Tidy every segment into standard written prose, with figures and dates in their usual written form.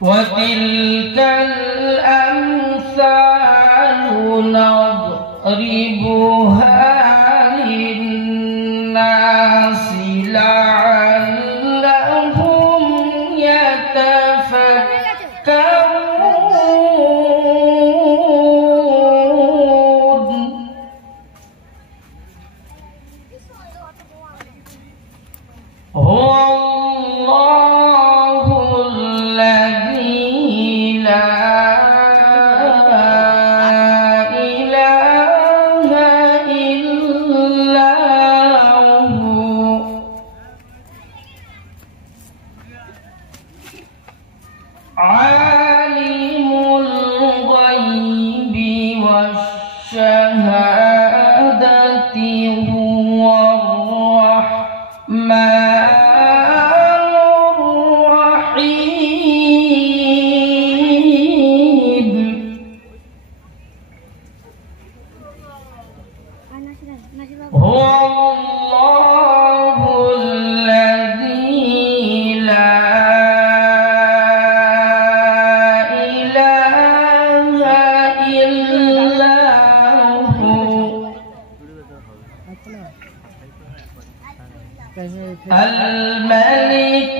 وتلك الأمثال نضربها للناس لعلهم يتفكرون هو الله الذي لا إله إلا هو عالم الغيب والشهادة هو الرحمن هو الله الذي لا إله إلا هو الملك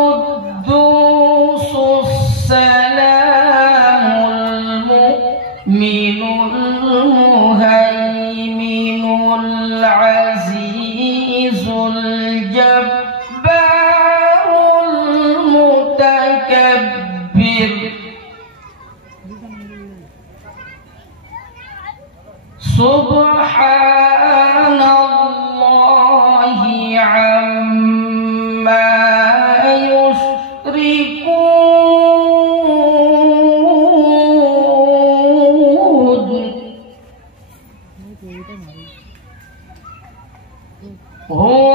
القدوس السلام المؤمن المهيمن العزيز الجبار المتكبر سبحان الله عما يشركون هو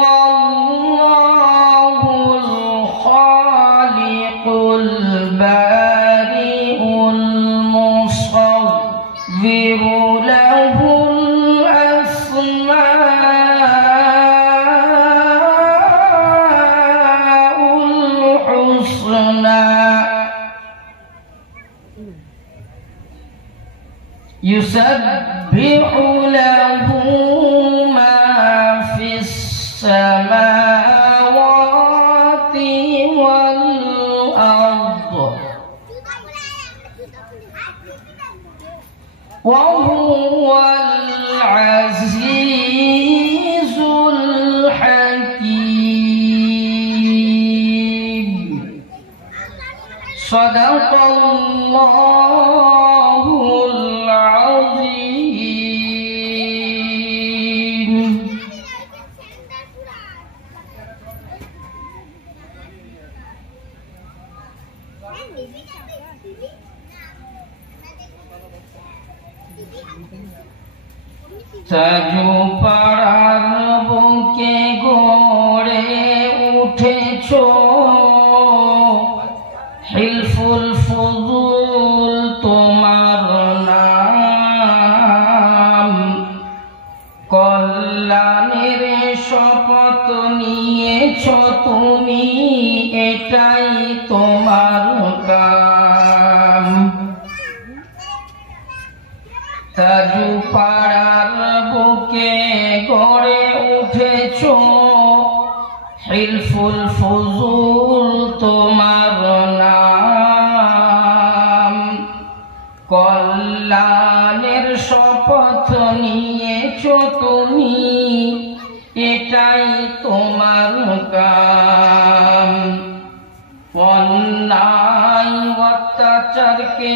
الله الخالق البارئ المصور له الأسماء الحسنى يسبح له ما في السماوات والأرض وهو العزيز الحكيم صدق الله العظيم তাজু পাড়ার বুকে গড়ে উঠেছো হিলফুল ফুজুল তোমার নাম কল্যাণের শপথ নিয়েছো তুমি এটাই তোমার কাম তাজু পাড়ার বুকে গড়ে উঠেছো হিলফুল ফুজুল তোমার নাম কল্যাণের শপথ নিয়েছো তুমি এটাই তোমার কাম অন্যায় অত্যাচারকে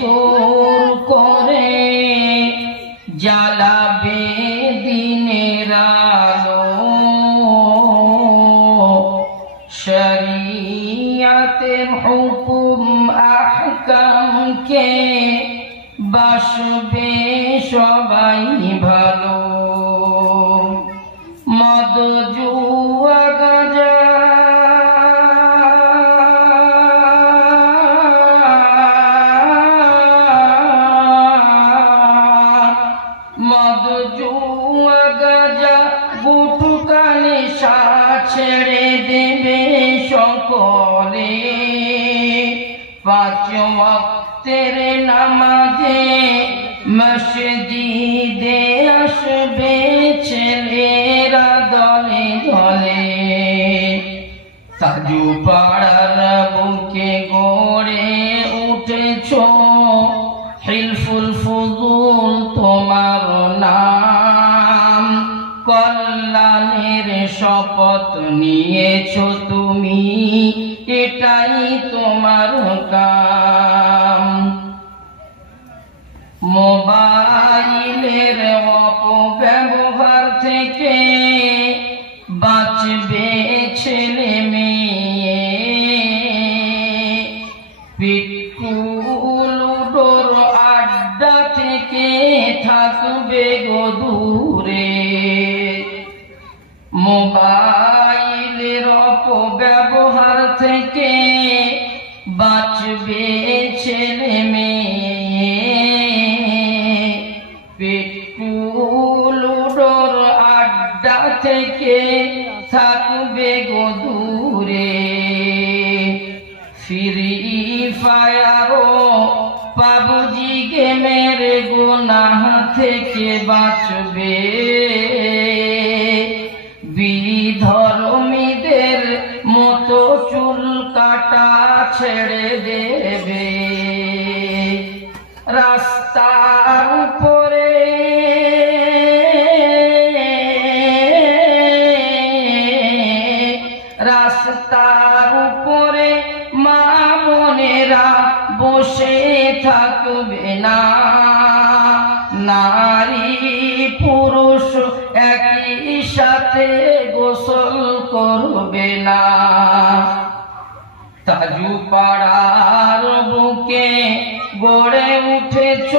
দূর করে জ্বালাবে দিনের আলো শরীয়তের হুকুম আহকামকে বাসবে সবাই ভালো মদ জুয়া গাঁজা মদ জুয়া গাঁজা গুটখা নেশা ছেড়ে দেবে সকলে পাঁচ ওয়াক্তের নামাজে মসজিদে আসবে ছেলেরা দলে দলে। তাজু পাড়ার বুকে গড়ে উঠেছ হিলফুল ফুজুল তোমার নাম। কল্যাণের শপথ নিয়েছ তুমি, এটাই তোমার কাম। মোবাইলের অপব্যবহার থেকে বাঁচবে ছেলে মেয়ে, লুডোর আড্ডা থেকে থাকবে গো দূরে। মোবাইলের অপব্যবহার থেকে বাঁচবে ছেলে মেয়ে, লুডোর আড্ডা থেকে থাকবে গো দূরে। ফ্রি ফায়ার পাবজি গেমের গুনাহ থেকে বাঁচবে, বিধর্মীদের মতো চুল কাটা ছেড়ে দেবে। রাস্তার উপরে মা বোনেরা বসে থাকবে না, নারী পুরুষ একই সাথে গোসল করবে না। তাজু পাড়ার বুকে গড়ে উঠেছ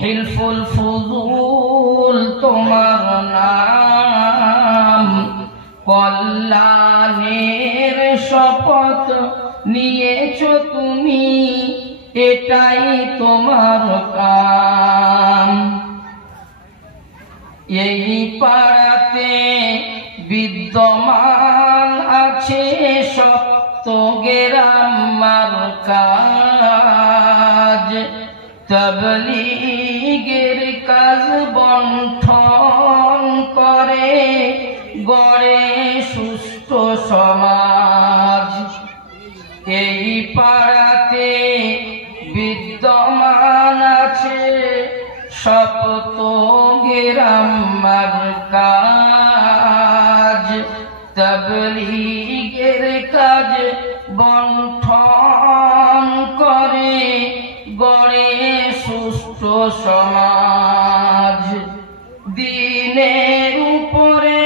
হিলফুল ফুজুল তোমার নাম। কল্যাণের শপথ নিয়েছ তুমি, এটাই তোমার কাম। এই পাড়াতে বিদ্যমান আছে সপ্তগ্রাম মার্কাজ, তাবলীগের কাজ বন্টন করে গড়ে সুস্থ সমাজ। এই পাড়াতে বিদ্যমান আছে সপ্তগ্রাম মার্কাজ, তাবলীগের কাজ বন্টন করে গড়ে সুস্থ সমাজ। দিনের উপরে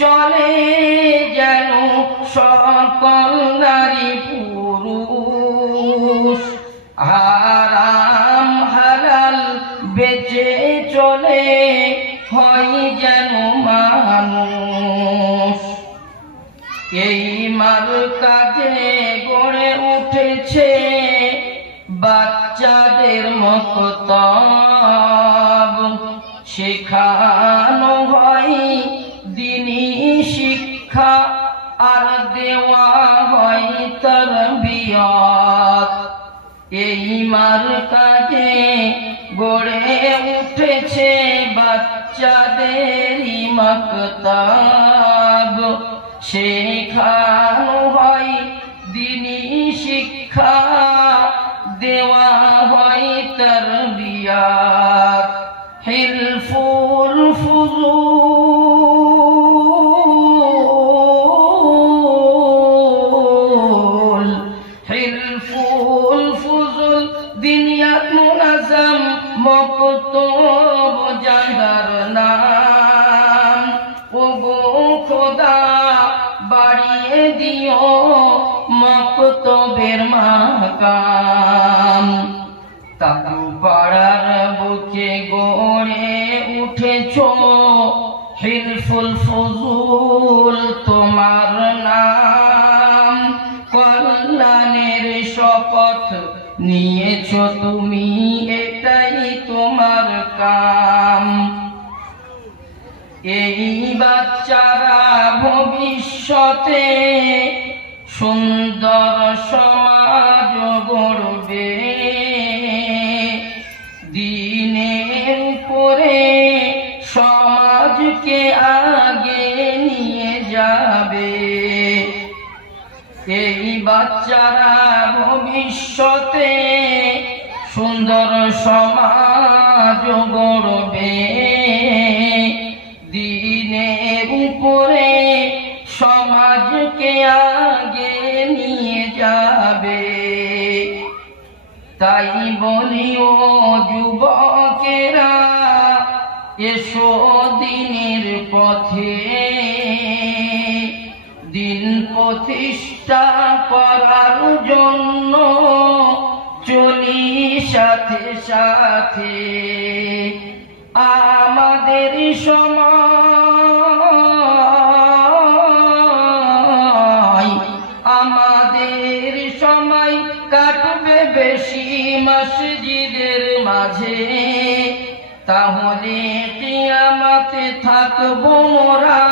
চলে যেন সকল নারী পুরুষ, হারাম হালাল বেঁচে চলে হয় যেন মানুষ। এই মার্কাজে গড়ে উঠেছে বাচ্চাদের মক্তব, শেখানো হয় দ্বীনি শিক্ষা আর দেওয়া হয় তারবিয়ত। এই মার্কাজে গড়ে উঠেছে বাচ্চাদের মক্তব, শেখানো হয় দ্বীনি শিক্ষা, দেওয়া হয় তারবিয়ত। হিলফুল ফুজুল, হিলফুল ফুজুল দিনিয়াত মুনাজ্জাম মক্তব যার নাম। ওগো খোদা বাড়িয়ে দিও মক্তবের মাকাম। তাজু পাড়ার বুকে গড়ে উঠেছ হিলফুল ফুজুল তোমার নাম। কল্যাণের শপথ নিয়েছ তুমি, এটাই তোমার কাম। এই বাচ্চারা ভবিষ্যতে সুন্দর সমাজ গড়বে, দিনের উপরে সমাজকে আগে নিয়ে যাবে। এই বাচ্চারা ভবিষ্যতে সুন্দর সমাজ গড়বে, দিনের উপরে সমাজকে আগে নিয়ে যাবে। তাই বলি ও যুবকেরা, এসো দিনের পথে, দিন প্রতিষ্ঠা করার জন্য চলি সাথে সাথে। আমাদের সময় কাটবে বেশি মসজিদের মাঝে, তাহলে কিয়ামতে থাকবো মোরা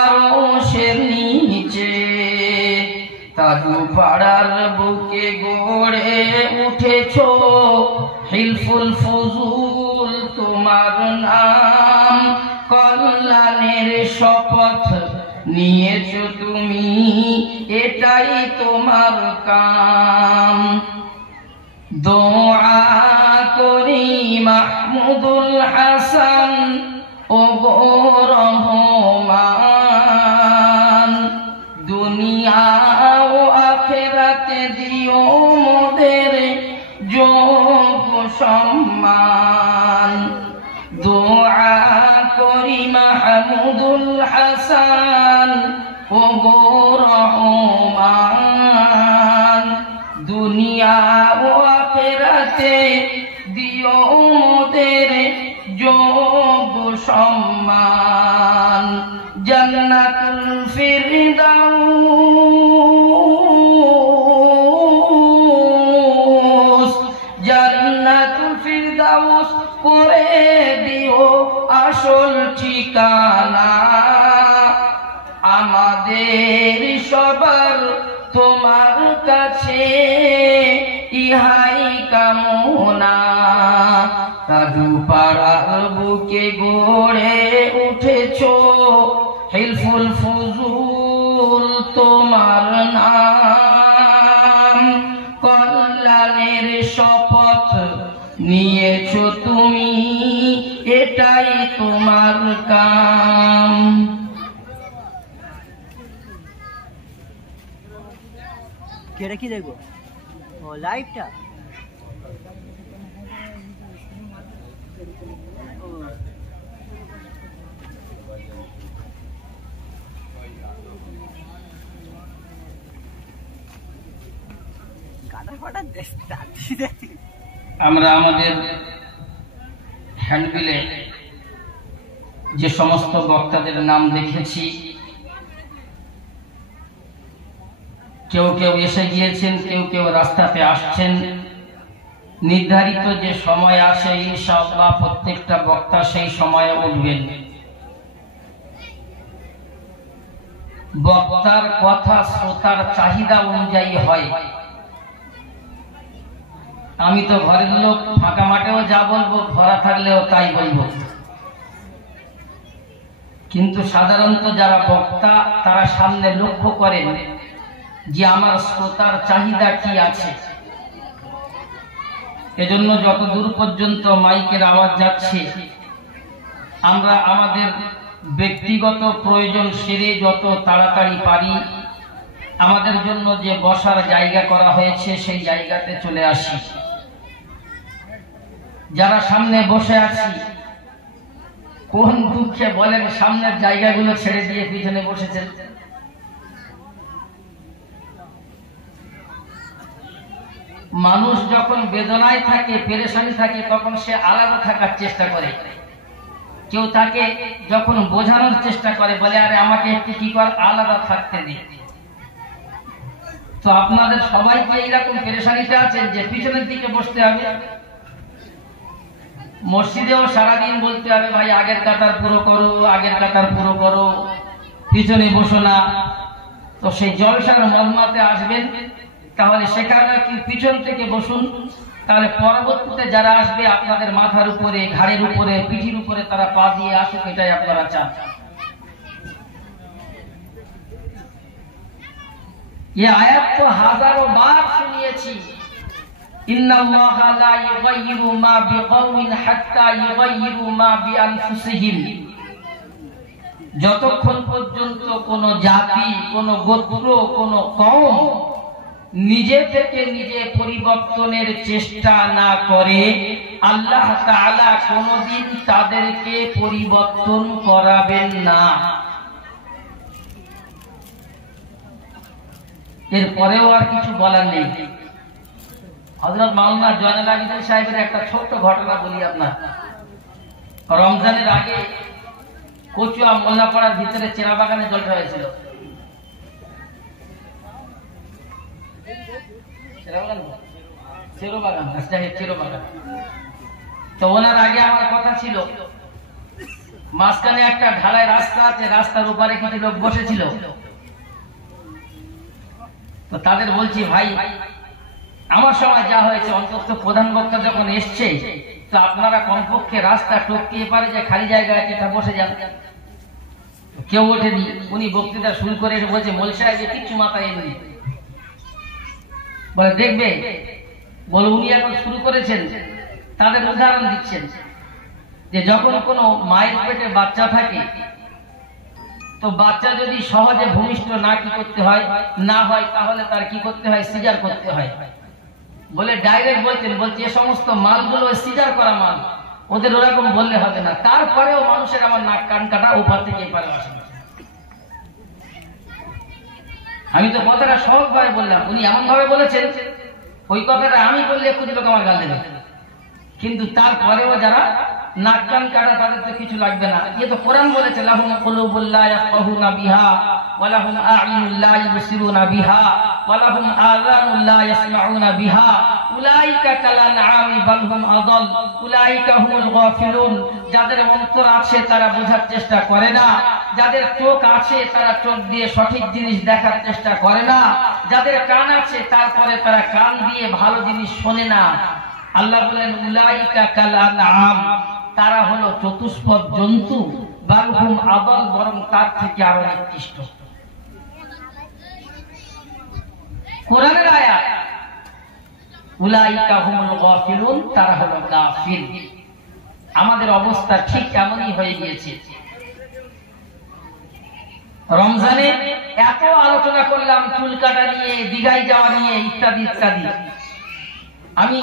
আরশের নিচে। তাজু পাড়ার বুকে গড়ে উঠেছো হিলফুল ফুজুল তোমার নাম, কল্যাণের শপথ নিয়েছো তুমি, এটাই তোমার কাম। দোয়া করি মাহমুদুল হাসান ও গো রহমান, দুনিয়া ও আখিরাতে দিও মোদের যোগ্য সম্মান। দোয়া করি মাহমুদুল হাসান ও গো রহমান, দুনিয়া ও আখিরাতে দিও মোদের যোগ্য সম্মান। জান্নাতুল ফিরদাউস, জান্নাতুল ফিরদাউস করে দিও আসল ঠিকানা। আমাদের সবার তোমার কাছে ইহাই কামনা। তাজু পাড়ার বুকে গড়ে উঠেছো হিলফুল ফুজুল তোমার নাম, কল্যাণের শপথ নিয়েছো তুমি, এটাই তোমার কাম। কেটে কি দেখবো? ও লাইভটা আমরা আমাদের হ্যান্ডবিলে যে সমস্ত বক্তাদের নাম দেখেছি, কেউ কেউ এসে গিয়েছেন, কেউ কেউ রাস্তাতে আসছেন। নির্ধারিত যে সময় আসে ইনশাআল্লাহ প্রত্যেকটা বক্তা সেই সময়ে উঠবেন। বক্তার কথা শ্রোতার চাহিদা অনুযায়ী হয়। আমি তো ঘরের লোক, ফাঁকা মাঠেও যা বলবো, ভরা থাকলেও তাই বলবো। কিন্তু সাধারণত যারা বক্তা তারা সামনে লক্ষ্য করেন যে আমার শ্রোতার চাহিদা কি আছে। এজন্য যত দূর পর্যন্ত মাইকের আওয়াজ যাচ্ছে, আমরা আমাদের ব্যক্তিগত প্রয়োজন সেরে যত তাড়াতাড়ি পারি আমাদের জন্য যে বসার জায়গা করা হয়েছে সেই জায়গাতে চলে আসি। যারা সামনে বসে আছি, কোন দুঃখে বলেন সামনের জায়গাগুলো ছেড়ে দিয়ে পিছনে বসেছেন? মানুষ যখন বেদনায় থাকে, পেরেশানি থাকে, তখন সে আলাদা থাকার চেষ্টা করে। কেউ তাকে যখন বোঝানোর চেষ্টা করে, বলে আরে আমাকে একটু কি কর, আলাদা থাকতে দিই। তো আপনাদের সবাইকে এইরকম পেরেশানিতে আছেন যে পিছনের দিকে বসতে হবে। মসজিদেও সারাদিন বলতে হবে ভাই আগের কাতার পুরো করো, আগের কাতার পুরো করো, পিছনে বসো না। তো সেই জলসার মজমাতে আসবেন, তাহলে সেখানে কি পিছন থেকে বসুন, তাহলে পরবর্তীতে যারা আসবে আপনাদের মাথার উপরে, ঘাড়ের উপরে, পিঠির উপরে তারা পা দিয়ে আসুক, এটাই আপনারা চান। ये आयत तो हजारों बार सुनिएছি, इन्नल्लाहा ला युगय्यिरु मा बिकौमिन हत्ता युगय्यिरु मा बिअनफुसिहिम। যতক্ষণ পর্যন্ত কোন জাতি, কোন গোত্র, কোন কওম নিজে থেকে নিজে পরিবর্তনের চেষ্টা না করে, আল্লাহ তাআলা কোনদিন তাদেরকে পরিবর্তন করাবেন না। এরপরেও আর কিছু বলার নেই। হযরত মাওলানা জয়নুল আবেদিন সাহেবের একটা ছোট্ট ঘটনা বলি আপনার। রমজানের আগে কচুয়া মোল্লাপাড়ার ভিতরে চেরা বাগানে জলসা হয়েছিল। তো ওনার আগে আমার কথা ছিল, মাঝখানে একটা ঢালাই রাস্তা আছে, রাস্তার উপরে কিছু লোক বসেছিল। তো তাদের বলছি, ভাই আমার সময় যা হয়েছে, অন্তত প্রধান বক্তা যখন এসছে, তো আপনারা কমপক্ষে রাস্তা টপকিয়ে পারে যে খালি জায়গায় এটা বসে যান। কেউ ওঠেনি। উনি বক্তৃতা শুরু করে বলছে, মোল সাহেব কিচ্ছু মাথায় এনে বলে দেখবে, বলে উনি এখন শুরু করেছেন, তাদের উদাহরণ দিচ্ছেন যে যখন কোনো মায়ের পেটে বাচ্চা থাকে, তো বাচ্চা যদি সহজে ভূমিষ্ঠ না কি করতে হয় না হয়, তাহলে তার কি করতে হয়, সিজার করতে হয়। বলে ডাইরেক্ট বলতেন, বলছে এ সমস্ত মালগুলো সিজার করা মাল, ওদের ওরকম বললে হবে না। তারপরেও মানুষের আমার নাক কান কাটা ওপার থেকে এপারে আসে। আমি তো কথাটা সহজ ভাবে বললাম, উনি এমন ভাবে বলেছেন, ওই কথাটা আমি বললে একটু লোক আমার গাল দেবে, কিন্তু তারপরেও যারা নাক কান কাটা তাদের তো কিছু লাগবে না। এ তো কোরআন বলেছে, লাহুম কুলুবুল লা ইয়াফকাহুনা বিহা ওয়া লাহুম আ'ইনুন লা ইবসিরুনা বিহা ওয়া লাহুম আযানুন লা ইয়াসমাউনা বিহা উলাইকা কাল আনআমি বাল হুম আযাল উলাইকা হুমুল গাফিলুন। যাদের অন্তর আছে তারা বোঝার চেষ্টা করে না, যাদের চোখ আছে তারা চোখ দিয়ে সঠিক জিনিস দেখার চেষ্টা করে না, যাদের কান আছে তারপরে তারা কান দিয়ে ভালো জিনিস শোনে না। আল্লাহ বলেন উলাইকা কাল আনআম, তারা হলো চতুষ্পদ জন্তু, বাল হুম আযাল, বরং তার থেকে আরো নিকৃষ্ট। কোরআনের আয়াত, উলাইকা হুমুল গাফিলুন, তারা হলো গাফিল। আমাদের অবস্থা ঠিক এমনই হয়ে গিয়েছে। রমজানে এত আলোচনা করলাম চুল কাটা নিয়ে, দীঘায় যাওয়া নিয়ে, ইত্যাদি ইত্যাদি। আমি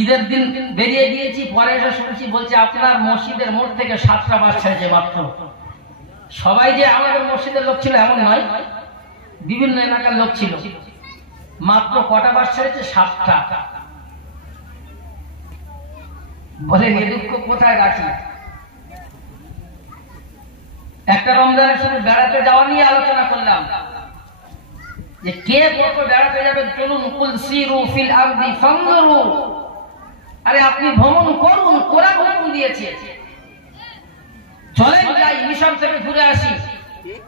ঈদের দিন বেরিয়ে গিয়েছি, পরে এসে শুনছি বলছে আপনার মসজিদের মোড় থেকে 7টা বাস ছেড়েছে মাত্র। সবাই যে আমাদের মসজিদের লোক ছিল এমন নয়, বিভিন্ন এলাকার লোক ছিল। মাত্র কটা বাস ছেড়েছে? 7টা। বলে এ দুঃখ কোথায় রাখি? একটা রমজানের শুধু বেড়াতে যাওয়া নিয়ে আলোচনা করলাম যে কে কত বেড়াতে যাবে, চলুন কুল সিরু ফিল আরদি ফানজুরু। আরে আপনি ভ্রমণ করুন, কোরআন হুকুম দিয়েছে। চলেন যাই মিশর থেকে ঘুরে আসি।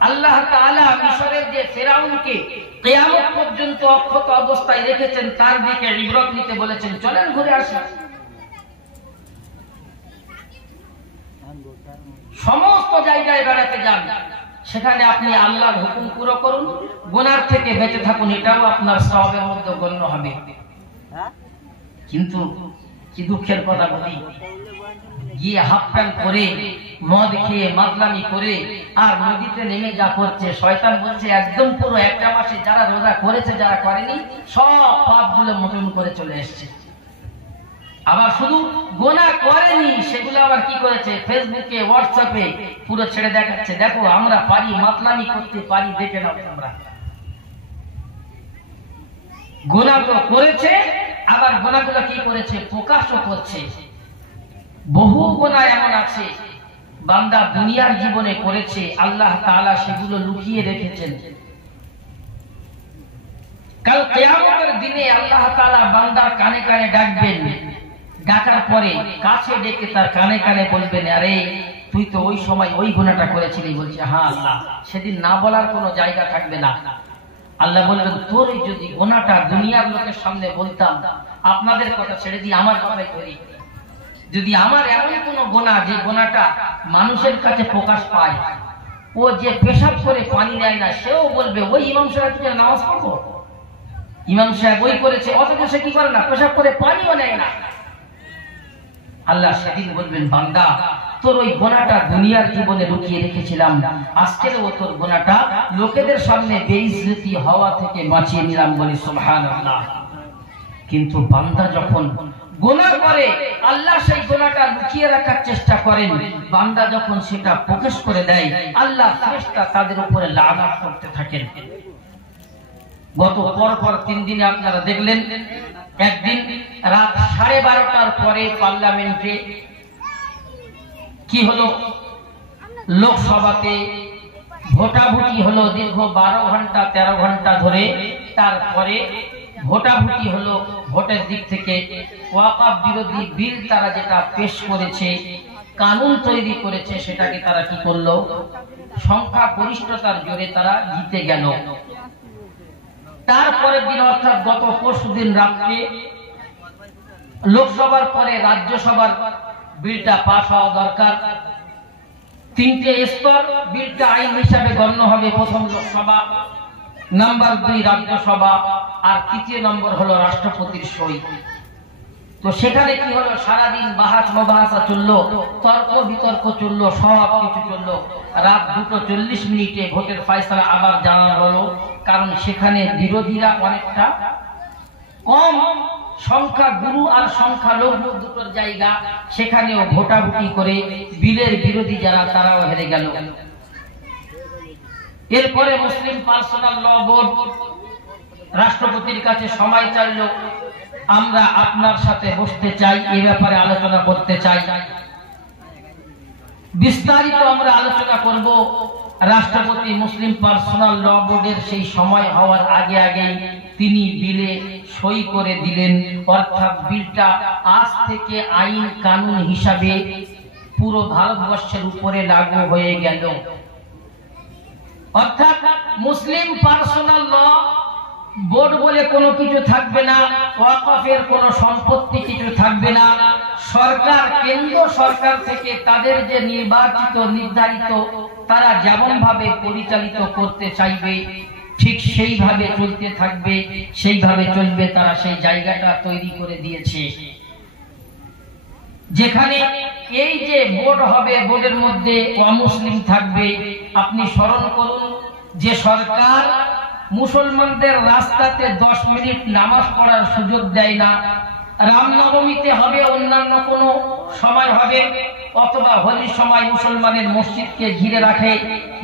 আল্লাহ তাআলা মিশরের যে ফেরাউনকে কিয়ামত পর্যন্ত অক্ষত অবস্থায় রেখেছেন, তার দিকে ইবরত নিতে বলেছেন, চলেন ঘুরে আসি। সমস্ত জায়গায় বেড়াতে যান, সেখানে আপনি আল্লাহর হুকুম পুরো করুন, গুনাহ থেকে বেঁচে থাকুন, এটাও আপনার সওয়াবের মধ্যে গণ্য হবে। কিন্তু কি দুঃখের কথা বলি, গিয়ে হাফ প্যান্ট পরে, মদ খেয়ে, মাতলামি করে আর নদীতে নেমে যা করছে, শয়তান বলছে একদম পুরো একটা মাসে যারা রোজা করেছে, যারা করেনি, সব পাপগুলো মোচন করে চলে এসছে। আবার শুধু গোনা করেনি, সেগুলো আবার কি করেছে, ফেসবুকে, হোয়াটসঅ্যাপে পুরো ছেড়ে দেখাচ্ছে, দেখো আমরা পারি, মাতলামি করতে পারি, দেখে নাও তোমরা। গোনা তো করেছে, আবার গোনাগুলো কি করেছে, প্রকাশও করছে। বহু গোনা এমন আছে বান্দা দুনিয়ার জীবনে করেছে, আল্লাহ তাআলা সেগুলো লুকিয়ে রেখেছেন। কাল কিয়ামতের দিনে আল্লাহ তাআলা বান্দার কানে কানে ডাকবেন, ডাকার পরে কাছে ডেকে তার কানে কানে বলবেন, আরে তুই তো ওই সময় ওই গুনাহটা করেছিলি। বলছে, হ্যাঁ আল্লাহ, সেদিন না বলার কোনো জায়গা থাকবে না। আল্লাহ বলবেন, তোর যদি গুনাহটা দুনিয়ার লোকের সামনে বলতাম, আপনাদের কথা ছেড়ে দিয়ে আমার কথাই ধরি, যদি আমার এমন কোনো গুনাহ যে গুনাহটা মানুষের কাছে প্রকাশ পায়, ও যে পেশাব করে পানি নেয় না, সেও বলবে ওই ইমাম সাহেব থেকে নামাজ পড়বো, ইমাম সাহেব ওই করেছে, অথচ সে কি করে না, পেশাব করে পানিও নেয় না। আল্লাহ সেদিন বলবেন, বান্দা তোর ওই গুনাহটা দুনিয়ার জীবনে লুকিয়ে রেখেছিলাম, আজকের ও তোর গুনাহটা লোকেদের সামনে বেইজ্জতি হওয়া থেকে বাঁচিয়ে নিলাম। বলি সুবহানাল্লাহ। কিন্তু বান্দা যখন গুনাহ করে, আল্লাহ সেই গুনাহটা লুকিয়ে রাখার চেষ্টা করেন, বান্দা যখন সেটা প্রকাশ করে দেয়, আল্লাহ ফেরেশতা তাদের উপরে লানত করতে থাকেন। গত পরপর 3 দিনে আপনারা দেখলেন, একদিন রাত 12:30টার পরে পার্লামেন্টে কি হলো, লোকসভাতে ভোটাভুটি হলো দীর্ঘ 12 ঘন্টা 13 ঘন্টা ধরে। তারপরে ভোটাভুটি হলো, ভোটের দিক থেকে ওয়াকফ বিরোধী বিল তারা যেটা পেশ করেছে, কানুন তৈরি করেছে, সেটাকে তারা কি করলো, সংখ্যা গরিষ্ঠতার জোরে তারা জিতে গেল। তারপরের দিন অর্থাৎ গত পরশুদিন রাত্রে লোকসভার পরে রাজ্যসভার বিলটা পাস হওয়া দরকার। 3টে স্তর বিলটা আইন হিসাবে গণ্য হবে। প্রথম লোকসভা, নাম্বার 2 রাজ্যসভা, আর 3য় নম্বর হলো রাষ্ট্রপতির সই। তো সেখানে কি হলো, সারাদিন বাহাস মুবাহাসা চললো, তর্ক বিতর্ক চললো, সব কিছু চললো। রাত 2:40 ভোটের ফয়সালা আবার জানানো হলো, কারণ সেখানে বিরোধীরা অনেকটা কম, সংখ্যা গুরু আর সংখ্যা লঘু দুটোর জায়গা, সেখানেও ভোটাভুটি করে বিলের বিরোধী যারা তারাও হেরে গেল। এরপরে মুসলিম পার্সোনাল ল বোর্ড রাষ্ট্রপতির কাছে সময় চাইল, আমরা আপনার সাথে বসতে চাই, এই ব্যাপারে আলোচনা করতে চাই, বিস্তারিত আমরা আলোচনা করব। রাষ্ট্রপতি মুসলিম পার্সোনাল ল বোর্ডের সেই সময় হওয়ার আগে আগে তিনি বিলে সই করে দিলেন, অর্থাৎ বিলটা আজ থেকে আইন কানুন হিসাবে পুরো ভারতবর্ষের উপরে লাগু হয়ে গেল। অর্থাৎ মুসলিম পার্সোনাল ল বোর্ড বলে কোনো কিছু থাকবে না, ওয়াকফের কোনো সম্পত্তি কিছু থাকবে না। সরকার, কেন্দ্র সরকার থেকে তাদের যে নির্বাচিত নির্ধারিত তারা যেমন ভাবে পরিচালিত করতে চাইবে, ঠিক সেইভাবে চলতে থাকবে, সেইভাবে চলবে। তারা সেই জায়গাটা তৈরি করে দিয়েছে, যেখানে এই যে বোর্ড হবে, বোর্ডের মধ্যে অমুসলিম থাকবে। আপনি স্মরণ করুন যে সরকার মুসলমানদের রাস্তাতে 10 মিনিট নামাজ পড়ার সুযোগ দেয় না। রামনবমীতে হবে, অন্যান্য কোনো সময় হবে, অথবা হোলির সময় মুসলমানের মসজিদকে ঘিরে রাখে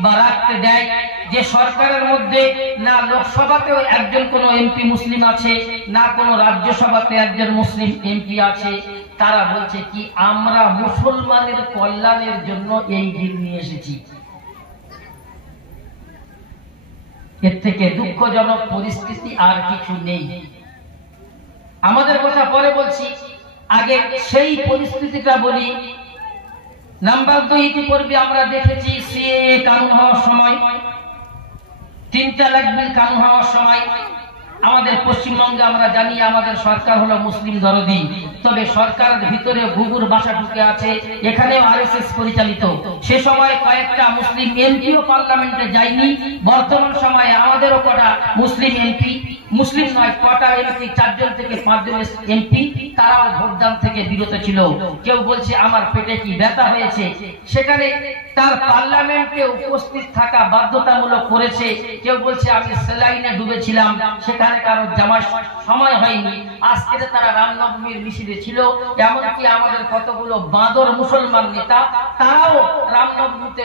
বা রাখতে দেয়। যে সরকারের মধ্যে না লোকসভাতেও একজন কোনো এমপি মুসলিম আছে, না কোনো রাজ্যসভাতে একজন মুসলিম এমপি আছে, তারা বলছে কি, আমরা মুসলমানের কল্যাণের জন্য এই বিল নিয়ে এসেছি। এর থেকে দুঃখজনক পরিস্থিতি আর কিছু নেই। আমাদের কথা পরে বলছি, আগে সেই পরিস্থিতিটা বলি। নাম্বার 2, ইতিপূর্বে আমরা দেখেছি সিএএ কানুন হওয়ার সময়, 3 তালাক বিল কানুন হওয়ার সময় আমাদের পশ্চিমবঙ্গে আমরা জানি আমাদের সরকার হলো মুসলিম দরদি, তবে সরকারের ভিতরে ঘুঘুর বাসা ঢুকে আছে, এখানেও আরএসএস পরিচালিত। সে সময় কয়েকটা মুসলিম এমপিও পার্লামেন্টে যায়নি। বর্তমান সময়ে আমাদেরও কটা মুসলিম এমপি, মুসলিম নয়, কটা এমপি, 4 জন থেকে 5 জন এমপি, তারাও ভোটদান থেকে বিরত ছিল। কেউ বলছে আমার পেটে কি ব্যথা হয়েছে, সেখানে তার পার্লামেন্টে উপস্থিত থাকা বাধ্যতামূলক করেছে। কেউ বলছে আমি সেলাইনে ডুবেছিলাম, সেখানে কারো যাওয়ার সময় হয়নি। আজকে তারা রামনবমীর মিছিলে ছিল। এমনকি আমাদের কতগুলো বাঁদর মুসলমান নেতা, তারাও রামনবমীতে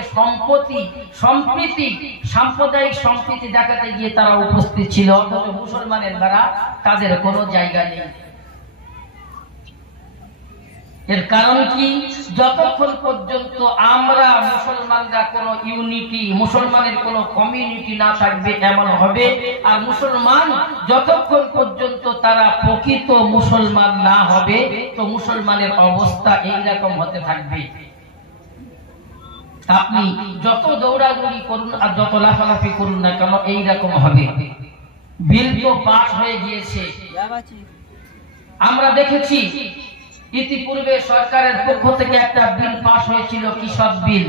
সম্প্রীতি সাম্প্রদায়িক সম্প্রীতি দেখাতে গিয়ে তারা উপস্থিত ছিল, অথচ মুসলমানের দ্বারা তাদের কোনো জায়গা নেই। এর কারণ কি? যতক্ষণ পর্যন্ত আমরা মুসলমানরা কোনো ইউনিটি, মুসলমানের কোনো কমিউনিটি না থাকবে এমন হবে। আর মুসলমান যতক্ষণ পর্যন্ত তারা প্রকৃত মুসলমান না হবে, তো মুসলমানের অবস্থা এইরকম হতে থাকবে। আপনি যত দৌড়াদৌড়ি করুন আর যত লাফালাফি করুন না কেন, এইরকম হবে। বিল তো পাস হয়ে গিয়েছে, আমরা দেখেছি ইতিপূর্বে সরকারের পক্ষ থেকে একটা বিল পাস হয়েছিল, কৃষক বিল।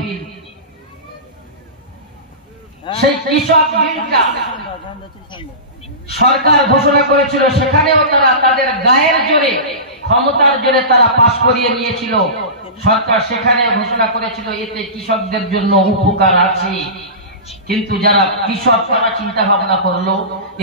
সেই কৃষক বিলটা সরকার ঘোষণা করেছিল, সেখানেও তারা তাদের গায়ের জোরে, ক্ষমতার জোরে তারা পাস করিয়ে নিয়েছিল। সরকার সেখানে ঘোষণা করেছিল এতে কৃষকদের জন্য উপকার আছে, কিন্তু যারা কৃষক তারা চিন্তা ভাবনা করলো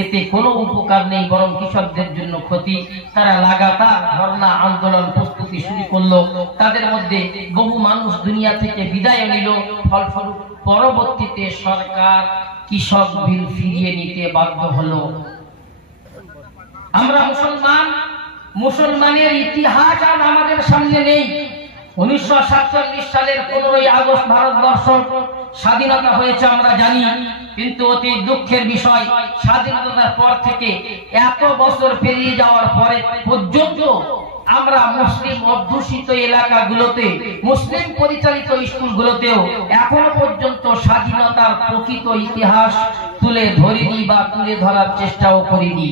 এতে কোনো উপকার নেই, বরং কৃষকদের জন্য ক্ষতি। তারা লাগাতার ধর্ণা আন্দোলন প্রস্তুতি শুরু করলো। তাদের মধ্যে বহু মানুষ দুনিয়া থেকে বিদায় নিল। ফলস্বরূপ পরবর্তীতে সরকার কৃষক বিল ফিরিয়ে নিতে বাধ্য হলো। আমরা মুসলমান, মুসলমানের ইতিহাস আর আমাদের সামনে নেই। 1947 সালের 15ই আগস্ট ভারতবর্ষ স্বাধীনতা হয়েছে আমরা জানি, কিন্তু অতি দুঃখের বিষয় স্বাধীনতার পর থেকে এত বছর পেরিয়ে যাওয়ার পরে পর্যন্ত আমরা মুসলিম অধ্যুষিত এলাকাগুলোতে, মুসলিম পরিচালিত স্কুলগুলোতেও এখনো পর্যন্ত স্বাধীনতার প্রকৃত ইতিহাস তুলে ধরিনি বা তুলে ধরার চেষ্টাও করিনি।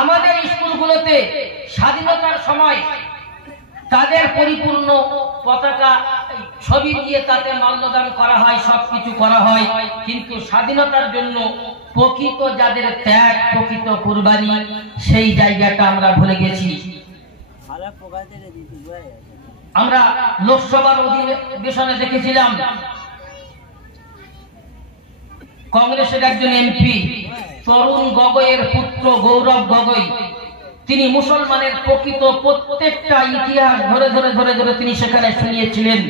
আমাদের স্কুলগুলোতে স্বাধীনতার সময় তাদের পরিপূর্ণ পতাকা ছবি দিয়ে তাতে মাল্যদান করা হয়, সবকিছু করা হয়, কিন্তু স্বাধীনতার জন্য প্রকৃত যাদের ত্যাগ, প্রকৃত কুরবানি, সেই জায়গাটা আমরা ভুলে গেছি। আমরা লোকসভার অধিবেশনে দেখেছিলাম কংগ্রেসের একজন এমপি তরুণ গগৈয়ের পুত্র গৌরব গগৈ, তিনি মুসলমানের প্রকৃত প্রত্যেকটা ইতিহাস ধরে ধরে ধরে ধরে তিনি সেখানে শুনিয়েছিলেন।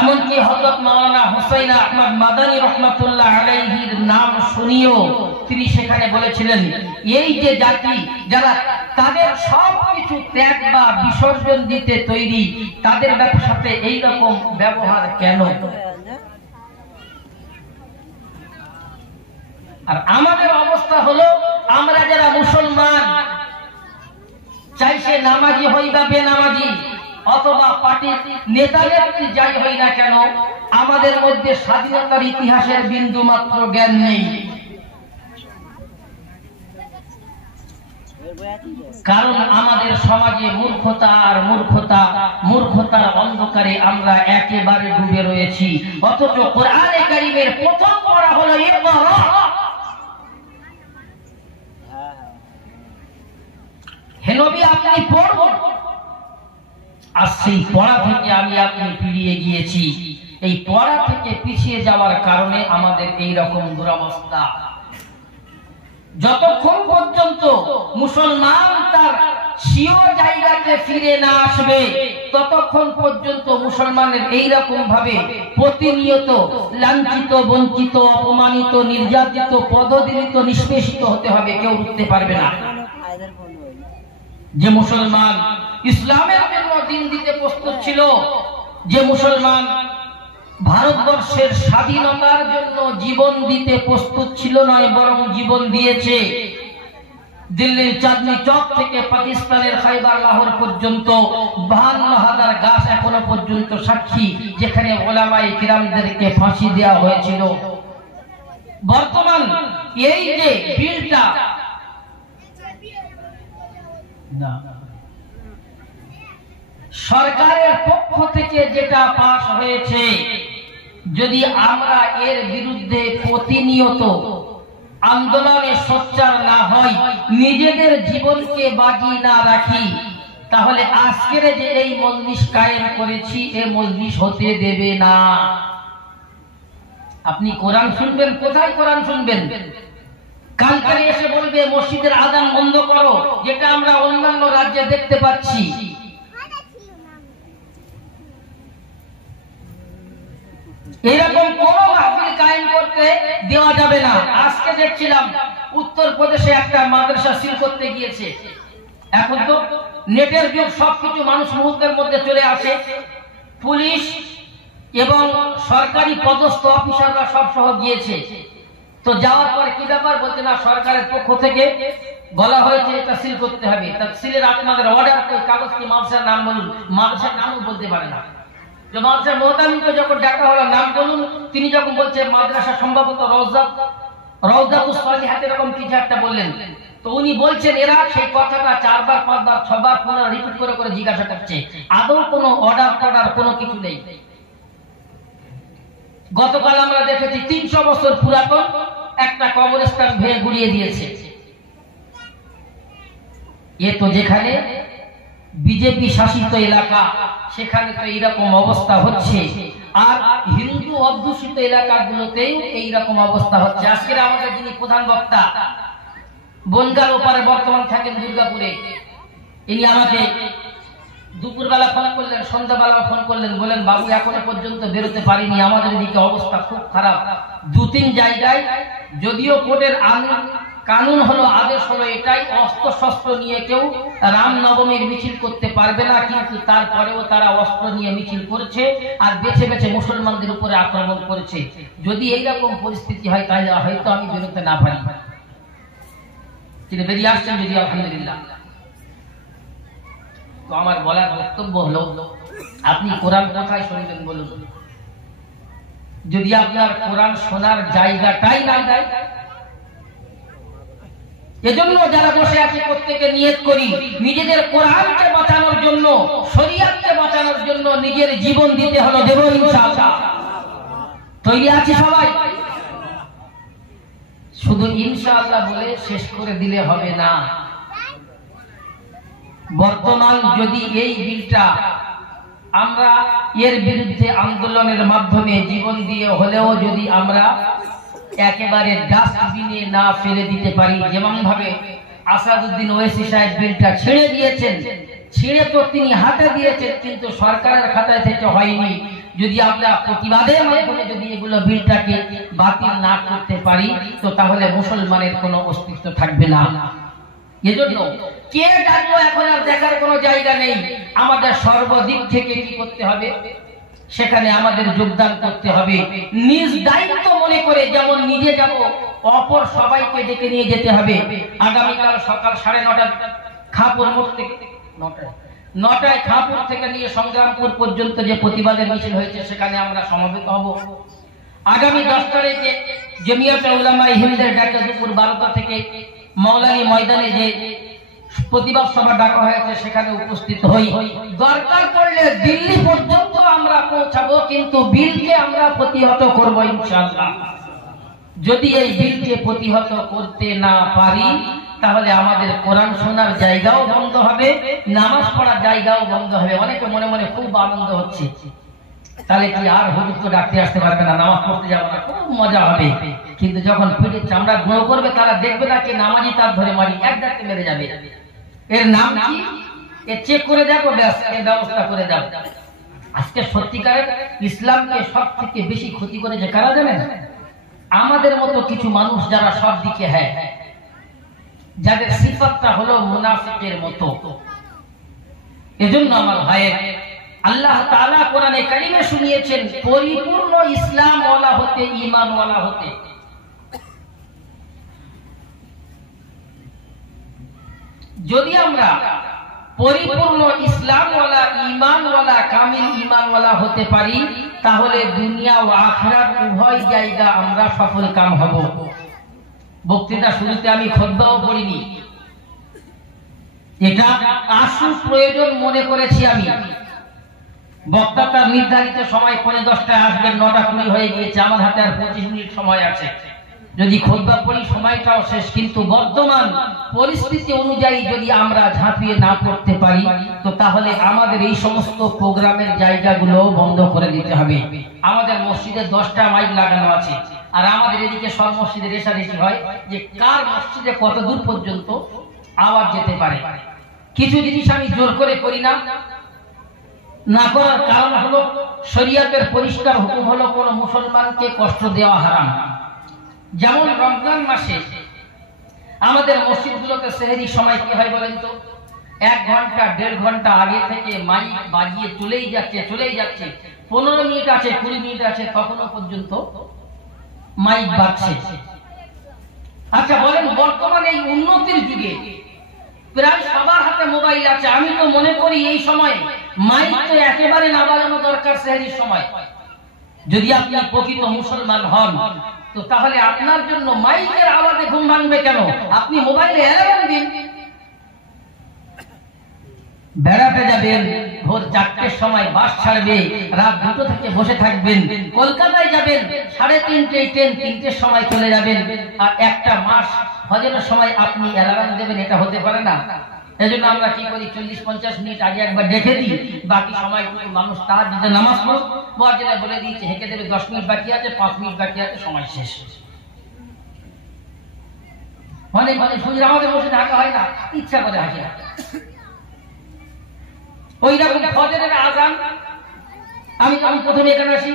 এমনকি হযরত মাওলানা হুসাইন আহমদ মাদানী রহমাতুল্লাহ আলাইহির নাম শুনিয়েও তিনি সেখানে বলেছিলেন, এই যে জাতি যারা তাদের সবকিছু ত্যাগ বা বিসর্জন দিতে তৈরি, তাদের সাথে এইরকম ব্যবহার কেন? আর আমাদের অবস্থা হলো, আমরা যারা মুসলমান, চাই সে নামাজি হই বা বেনামাজি অথবা পার্টির নেতা নেত্রী যাই হই না কেন, আমাদের মধ্যে স্বাধীনতার ইতিহাসের বিন্দু মাত্র জ্ঞান নেই। কারণ আমাদের সমাজে মূর্খতা আর মূর্খতা, মূর্খতার অন্ধকারে আমরা একেবারে ডুবে রয়েছি। অথচ কোরআনে কারীমের প্রথম পড়া হলো ইকরা, হে নবী আপনি পড়ুন। আর সেই পড়া থেকে আমি আপনি পিছিয়ে গিয়েছি। এই পড়া থেকে পিছিয়ে যাওয়ার কারণে আমাদের এই রকম দুরবস্থা। যতক্ষণ পর্যন্ত মুসলমান তার স্বীয় জায়গাতে ফিরে না আসবে, ততক্ষণ পর্যন্ত মুসলমানের এইরকম ভাবে প্রতিনিয়ত লাঞ্ছিত, বঞ্চিত, অপমানিত, নির্যাতিত, পদদলিত, নিষ্পেষিত হতে হবে। কেউ উঠতে পারবে না। যে মুসলমান ইসলামের জন্য দিন দিতে প্রস্তুত ছিল, যে মুসলমান ভারতবর্ষের স্বাধীনতার জন্য জীবন দিতে প্রস্তুত ছিল নয়, বরং জীবন দিয়েছে। দিল্লির চাঁদনি চক থেকে পাকিস্তানের খাইবার লাহোর পর্যন্ত 52,000 গাছ এখনো পর্যন্ত সাক্ষী, যেখানে ওলামায়ে কিরামদেরকে ফাঁসি দেওয়া হয়েছিল। বর্তমান এই যে বিলটা সরকারের পক্ষ থেকে যেটা পাস হয়েছে, যদি আমরা এর বিরুদ্ধে প্রতিনিয়ত আন্দোলনে সোচ্চার না হই, নিজেদের জীবনকে বাজি না রাখি, তাহলে আজকের যে এই মজলিস কায়েম করেছি, এই মজলিস হতে দেবে না। আপনি কোরআন শুনবেন, কোথায় কোরআন শুনবেন? কালকে এসে বলবে মসজিদের আযান বন্ধ করো, যেটা আমরা অন্যান্য রাজ্যে দেখতে পাচ্ছি। এরকম কোন মাহফিল কায়েম করতে দেওয়া যাবে না। আজকে দেখছিলাম উত্তরপ্রদেশে একটা মাদ্রাসা সিল করতে গিয়েছে। এখন তো নেটের যুগ, সবকিছু মানুষ মুহূর্তের মধ্যে চলে আসে। পুলিশ এবং সরকারি পদস্থ অফিসাররা সব সহ গিয়েছে। তো যাওয়ার পর কি ব্যাপার বলতে, না সরকারের পক্ষ থেকে বলা হয়েছে এটা সিল করতে হবে। তা সিলের আপনাদের অর্ডার, কাগজ কি মাদ্রাসার নাম বলুন, মাদ্রাসার নামও বলতে পারে না। যে মাদ্রাসার মোহতামিমকে যখন ডাকা হলো নাম বলুন, তিনি যখন বলছে মাদ্রাসা সম্ভবত রওজাতুস সালিহাত এরকম কিছু একটা বললেন। তো উনি বলছেন এরা সেই কথাটা 4 বার 5 বার 6 বার রিপিট করে করে জিজ্ঞাসা করছে, আদৌ কোনো অর্ডার কোনো কিছু নেই। গতকাল আমরা দেখেছি 300 বছর পুরাতন একটা কবরস্থান ভেঙে গুড়িয়ে দিয়েছে। এ তো যেখানে বিজেপি শাসিত এলাকা সেখানে তো এইরকম অবস্থা হচ্ছে, আর হিন্দু অধ্যুষিত এলাকাগুলোতেও এইরকম অবস্থা হচ্ছে। আজকের আমাদের যিনি প্রধান বক্তা, বনগার ওপারে বর্তমান থাকেন দুর্গাপুরে, ইনি আমাকে দুপুরবেলা ফোন করলেন, সন্ধ্যাবেলা ফোন করলেন, বলেন বাবু এখনো পর্যন্ত বেরোতে পারিনি, আমাদের দিকে অবস্থা খুব খারাপ। 2-3 জায়গায় যদিও কোর্টের কানুন হলো, আদেশ হলো এটাই, অস্ত্র শস্ত্র নিয়ে কেউ রামনবমীর মিছিল করতে পারবে না, কিন্তু তারপরেও তারা অস্ত্র নিয়ে মিছিল করেছে আর বেছে বেছে মুসলমানদের উপরে আক্রমণ করেছে। যদি এইরকম পরিস্থিতি হয় তাহলে হয়তো আমি বেরোতে না পারি। তিনি বেরিয়ে আসছেন যদি, আলহামদুলিল্লাহ। তো আমার বলার বক্তব্য হলো, আপনি কোরআন কোথায় শুনবেন বলুন? যদি আপনার কোরআন শোনার জায়গাটাই না দেয়, এজন্য যারা বসে আছে প্রত্যেকে নিয়ত করি নিজেদের কোরআনকে বাঁচানোর জন্য, শরীয়তকে বাঁচানোর জন্য নিজের জীবন দিতে হলো, দেব ইনশাআল্লাহ। তৈরি আছি সবাই? শুধু ইনশাআল্লাহ বলে শেষ করে দিলে হবে না। বর্তমান যদি এই বিলটা আমরা এর বিরুদ্ধে আন্দোলনের মাধ্যমে জীবন দিয়ে হলেও যদি আমরা একেবারে ডাস্টবিনে না ফেলে দিতে পারি, যেমন ভাবে আসাদুদ্দিন ওয়েসি সাহেব বিলটা ছেড়ে দিয়েছেন, ছেড়ে তো তিনি হাতে দিয়েছেন কিন্তু সরকারের খাতায় থেকে হয়নি। যদি আমরা প্রতিবাদের মাধ্যমে যদি এগুলো বিলটাকে বাতিল না করতে পারি, তো তাহলে মুসলমানের কোনো অস্তিত্ব থাকবে না। এজন্য কে ডাকবো এখন আর দেখার কোনো জায়গা নেই। আমাদের সর্বদিক থেকে কি করতে হবে, সেখানে আমাদের যোগদান করতে হবে। নিজ দায়িত্ব মনে করে যেমন নিজে যাব, অপর সবাইকে ডেকে নিয়ে যেতে হবে। আগামীকাল সকাল 9:30 খাপুর মোড় থেকে 9টায় খাপুর থেকে নিয়ে সংগ্রামপুর পর্যন্ত যে প্রতিবাদের মিছিল হয়েছে সেখানে আমরা সমবেত হব। আগামী 10 তারিখে জমিয়তে উলামায়ে হিন্দের ডাকে দুপুর 12টা থেকে মৌলানি ময়দানে যে প্রতিবাদ সভা ডাকা হয়েছে সেখানে উপস্থিত হই। দরকার পড়লে দিল্লি পর্যন্ত আমরা পৌঁছাবো, কিন্তু বিলকে আমরা প্রতিহত করব ইনশাআল্লাহ। যদি এই বিলকে প্রতিহত করতে না পারি তাহলে আমাদের কোরআন শোনার জায়গাও বন্ধ হবে, নামাজ পড়ার জায়গাও বন্ধ হবে। অনেকে মনে মনে খুব আনন্দ হচ্ছে, তাহলে কি আর হুজুর তো ডাকতে আসতে পারবে না, নামাজ পড়তে যাবো না, খুব মজা হবে। কিন্তু যখন পিঠের চামড়া গুঁড়ো করবে তারা দেখবে না কি নামাজি তার ধরে মারি এক ডাকতে মেরে যাবে। এর নাম কি? এ চেক করে দেখো, ব্যাস এর ব্যবস্থা করে দাও। আজকে সত্যিকারের ইসলামকে সব থেকে বেশি ক্ষতি করেছে কারা জানেন? আমাদের মতো কিছু মানুষ যারা সব দিকে হ্যাঁ, যাদের সিফাতটা হলো মুনাফিকের মতো। এজন্য আমার ভাইয়ের আল্লাহ তাআলা কোরআনে কারিমে শুনিয়েছেন পরিপূর্ণ ইসলাম ওয়ালা হতে, ঈমান ওয়ালা হতে। যদি আমরা পরিপূর্ণ ইসলাম ওয়ালা, ঈমান ওয়ালা, কামিল ঈমান ওয়ালা হতে পারি তাহলে দুনিয়া ও আখিরাত উভয় জায়গা আমরা সফল কাম হব। বক্তৃতা শুরুতে আমি খুতবাও পড়িনি, এটা আসল প্রয়োজন মনে করেছি আমি। বক্তা তার নির্ধারিত সময় 10:45 আসবেন, 9:20 হয়ে গিয়েছে, আমার হাতে আর 25 মিনিট সময় আছে। যদি খুতবা পড়ি সময়টাও শেষ, কিন্তু বর্তমান পরিস্থিতি অনুযায়ী যদি আমরা ঝাঁপিয়ে না পড়তে পারি তো তাহলে আমাদের এই সমস্ত প্রোগ্রামের জায়গাগুলো বন্ধ করে দিতে হবে। আমাদের মসজিদে 10টা মাইক লাগানো আছে, আর আমাদের এদিকে সব মসজিদে রেশারেশি হয় যে কার মসজিদে কত দূর পর্যন্ত আওয়াজ যেতে পারে। কিছু জিনিস আমি জোর করে করি না, না করার কারণ হলো শরীয়তের পরিষ্কার হুকুম হলো কোন মুসলমানকে কষ্ট দেওয়া হারাম। যেমন রমজান মাসে আমাদের মসজিদগুলোতে সেহরির সময় কি হয় বলেন তো, 1 ঘন্টা 1.5 ঘন্টা আগে থেকে মাইক বাজিয়ে চলেই যাচ্ছে 15 মিনিট আছে 20 মিনিট আছে তখনও পর্যন্ত মাইক বাজছে। আচ্ছা বলেন, বর্তমানে এই উন্নতির যুগে প্রায় সবার হাতে মোবাইল আছে, আমি তো মনে করি এই সময় মাইক তো একেবারে না বাজানো দরকার সেহরির সময়। যদি আপনি প্রকৃত মুসলমান হন তো তাহলে আপনার জন্য মাইকের আওয়াজে ঘুম ভাঙবে কেন? আপনি মোবাইলে অ্যালার্ম দিন। বেড়াতে যাবেন, ভোর 4টের সময় বাস ছাড়বে, রাত 2টো থেকে বসে থাকবেন। কলকাতায় যাবেন, 3:30 ট্রেন, 3টের সময় চলে যাবেন, আর একটা মাস ফজরের সময় আপনি অ্যালার্ম দেবেন, এটা হতে পারে না। এজন্য আমরা কি করি, 40-50 মিনিট আগে একবার ডেকে দিই, বাকি সময় মানুষ তাহাজ্জুদে নামাজ পড়ে মুয়াজ্জিন বলে দিয়েছে হেঁকে দেবে 10 মিনিট বাকি আছে, 5 মিনিট বাকি আছে, সময় শেষ। মানে শরীর আমাদের বসে থাকা হয় না, ইচ্ছা করে হাসি হাসি। ওই রকম ফজরের আযান, আমি প্রথমে এখানে আসি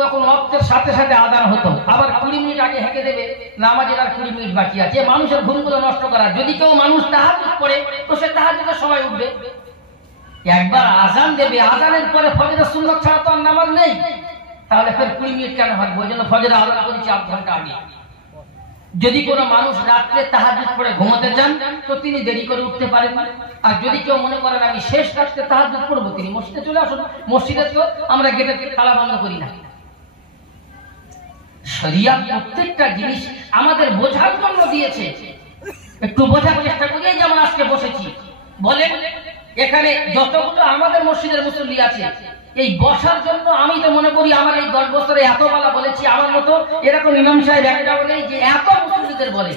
তখন ওয়াক্তের সাথে সাথে আযান হতো, আবার 20 মিনিট আগে হেঁকে দেবে নামাজের আর 20 মিনিট বাকি আছে। মানুষের ঘুমগুলো নষ্ট করা। যদি কেউ মানুষ তাহাজ্জুদ পড়ে তো সে তাহাজ্জুদের সময় উঠবে, একবার আযান দেবে, আযানের পরে ফজরের সুন্নাত ছাড়া তো আর নামাজ নেই, তাহলে ফের 20 মিনিট কেন হাঁটবো? ওই জন্য ফজরের আযান করেছি 8 ঘন্টা আগে। যদি কোনো মানুষ রাত্রে তাহাজ্জুদ পড়ে ঘুমাতে চান তো তিনি দেরি করে উঠতে পারেন, আর যদি কেউ মনে করেন আমি শেষ রাত্রে তাহাজ্জুদ পড়বো, তিনি মসজিদে চলে আসুন। মসজিদে তো আমরা গেটের তালা বন্ধ করি না। শরিয়ত প্রত্যেকটা জিনিস আমাদের বোঝার জন্য দিয়েছে, একটু বোঝার চেষ্টা করি। যেমন আজকে বসেছি, বলেন এখানে যতগুলো আমাদের মসজিদের মুসল্লি আছে, এই বসার জন্য আমি তো মনে করি আমার এই 10 বছরে এত বলা বলেছি, আমার মতো এরকম ইমাম সাহেব একটা বলেই যে এত মুসল্লিদের বলে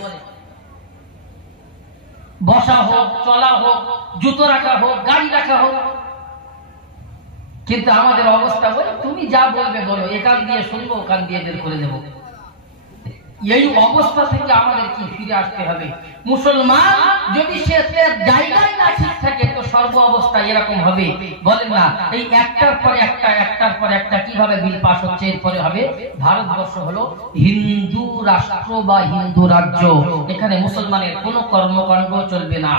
বসা হোক, চলা হোক, জুতো রাখা হোক, গাড়ি রাখা হোক, কিন্তু আমাদের অবস্থা বলে তুমি যা বলবে বলো, একান দিয়ে শুনবো, কান দিয়ে বের করে দেবো। এই অবস্থা থেকে আমাদের কি ফিরে আসতে হবে? মুসলমান যদি সে জায়গায় না ঠিক থাকে তো সর্ব অবস্থা এরকম হবে। বলেন না, এই একটার পর একটা কিভাবে বিল পাস হচ্ছে। এরপরে হবে ভারতবর্ষ হলো হিন্দু রাষ্ট্র বা হিন্দু রাজ্য, এখানে মুসলমানের কোনো কর্মকাণ্ড চলবে না।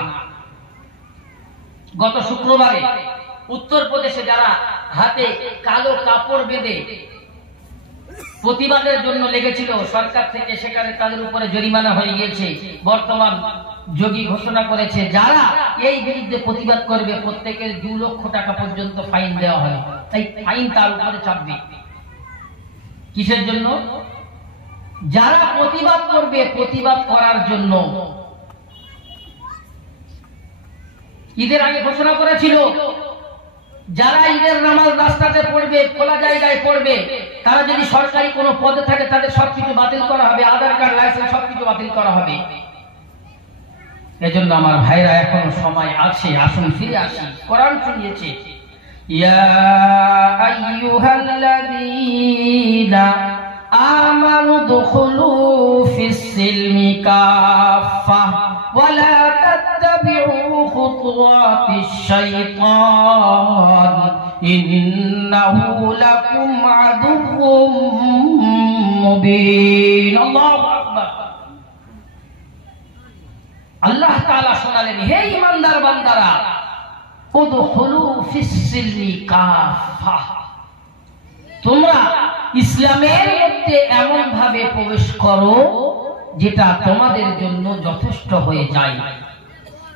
গত শুক্রবারে উত্তরপ্রদেশে যারা হাতে কালো কাপড় বেঁধে প্রতিবাদের জন্য লেগেছিল, সরকার থেকে সেখানে তাদের উপরে জরিমানা হয়ে গিয়েছে। বর্তমান যোগী ঘোষণা করেছে যারা এই বিরুদ্ধে প্রতিবাদ করবে প্রত্যেকের 2 লক্ষ টাকা পর্যন্ত ফাইন দেওয়া হবে। তাই ফাইন তার উপরে চাপবে। কিসের জন্য? যারা প্রতিবাদ করবে, প্রতিবাদ করার জন্য। ঈদের আগে ঘোষণা করেছিল যারা ঈদের নামাজ রাস্তাতে পড়বে, খোলা জায়গায় পড়বে, তারা যদি সরকারি কোনো পদে থাকে তাদের সবকিছু বাতিল করা হবে, আধার কার্ড, লাইসেন্স সবকিছু বাতিল করা হবে। এজন্য আমার ভাইরা এখন সময় আছে, আসুন ফিরে আসি। কোরআন শুনিয়েছে, ইয়া আইয়ুহাল্লাযীনা আমানু দুখুলু ফিস-সিলমি কাফা ওয়া লা তাত্তাবিউ খুতুওয়াতিশ শাইতান ইন্নাহু লাকুম আদুউম মুবিন। আল্লাহু আকবার। আল্লাহ তাআলা শোনালেন, হে ঈমানদার বান্দারা, উদখুলু ফিস-সিলমি কাফা, তোমরা ইসলামের মধ্যে এমন ভাবে প্রবেশ করো যেটা তোমাদের জন্য যথেষ্ট হয়ে যায়।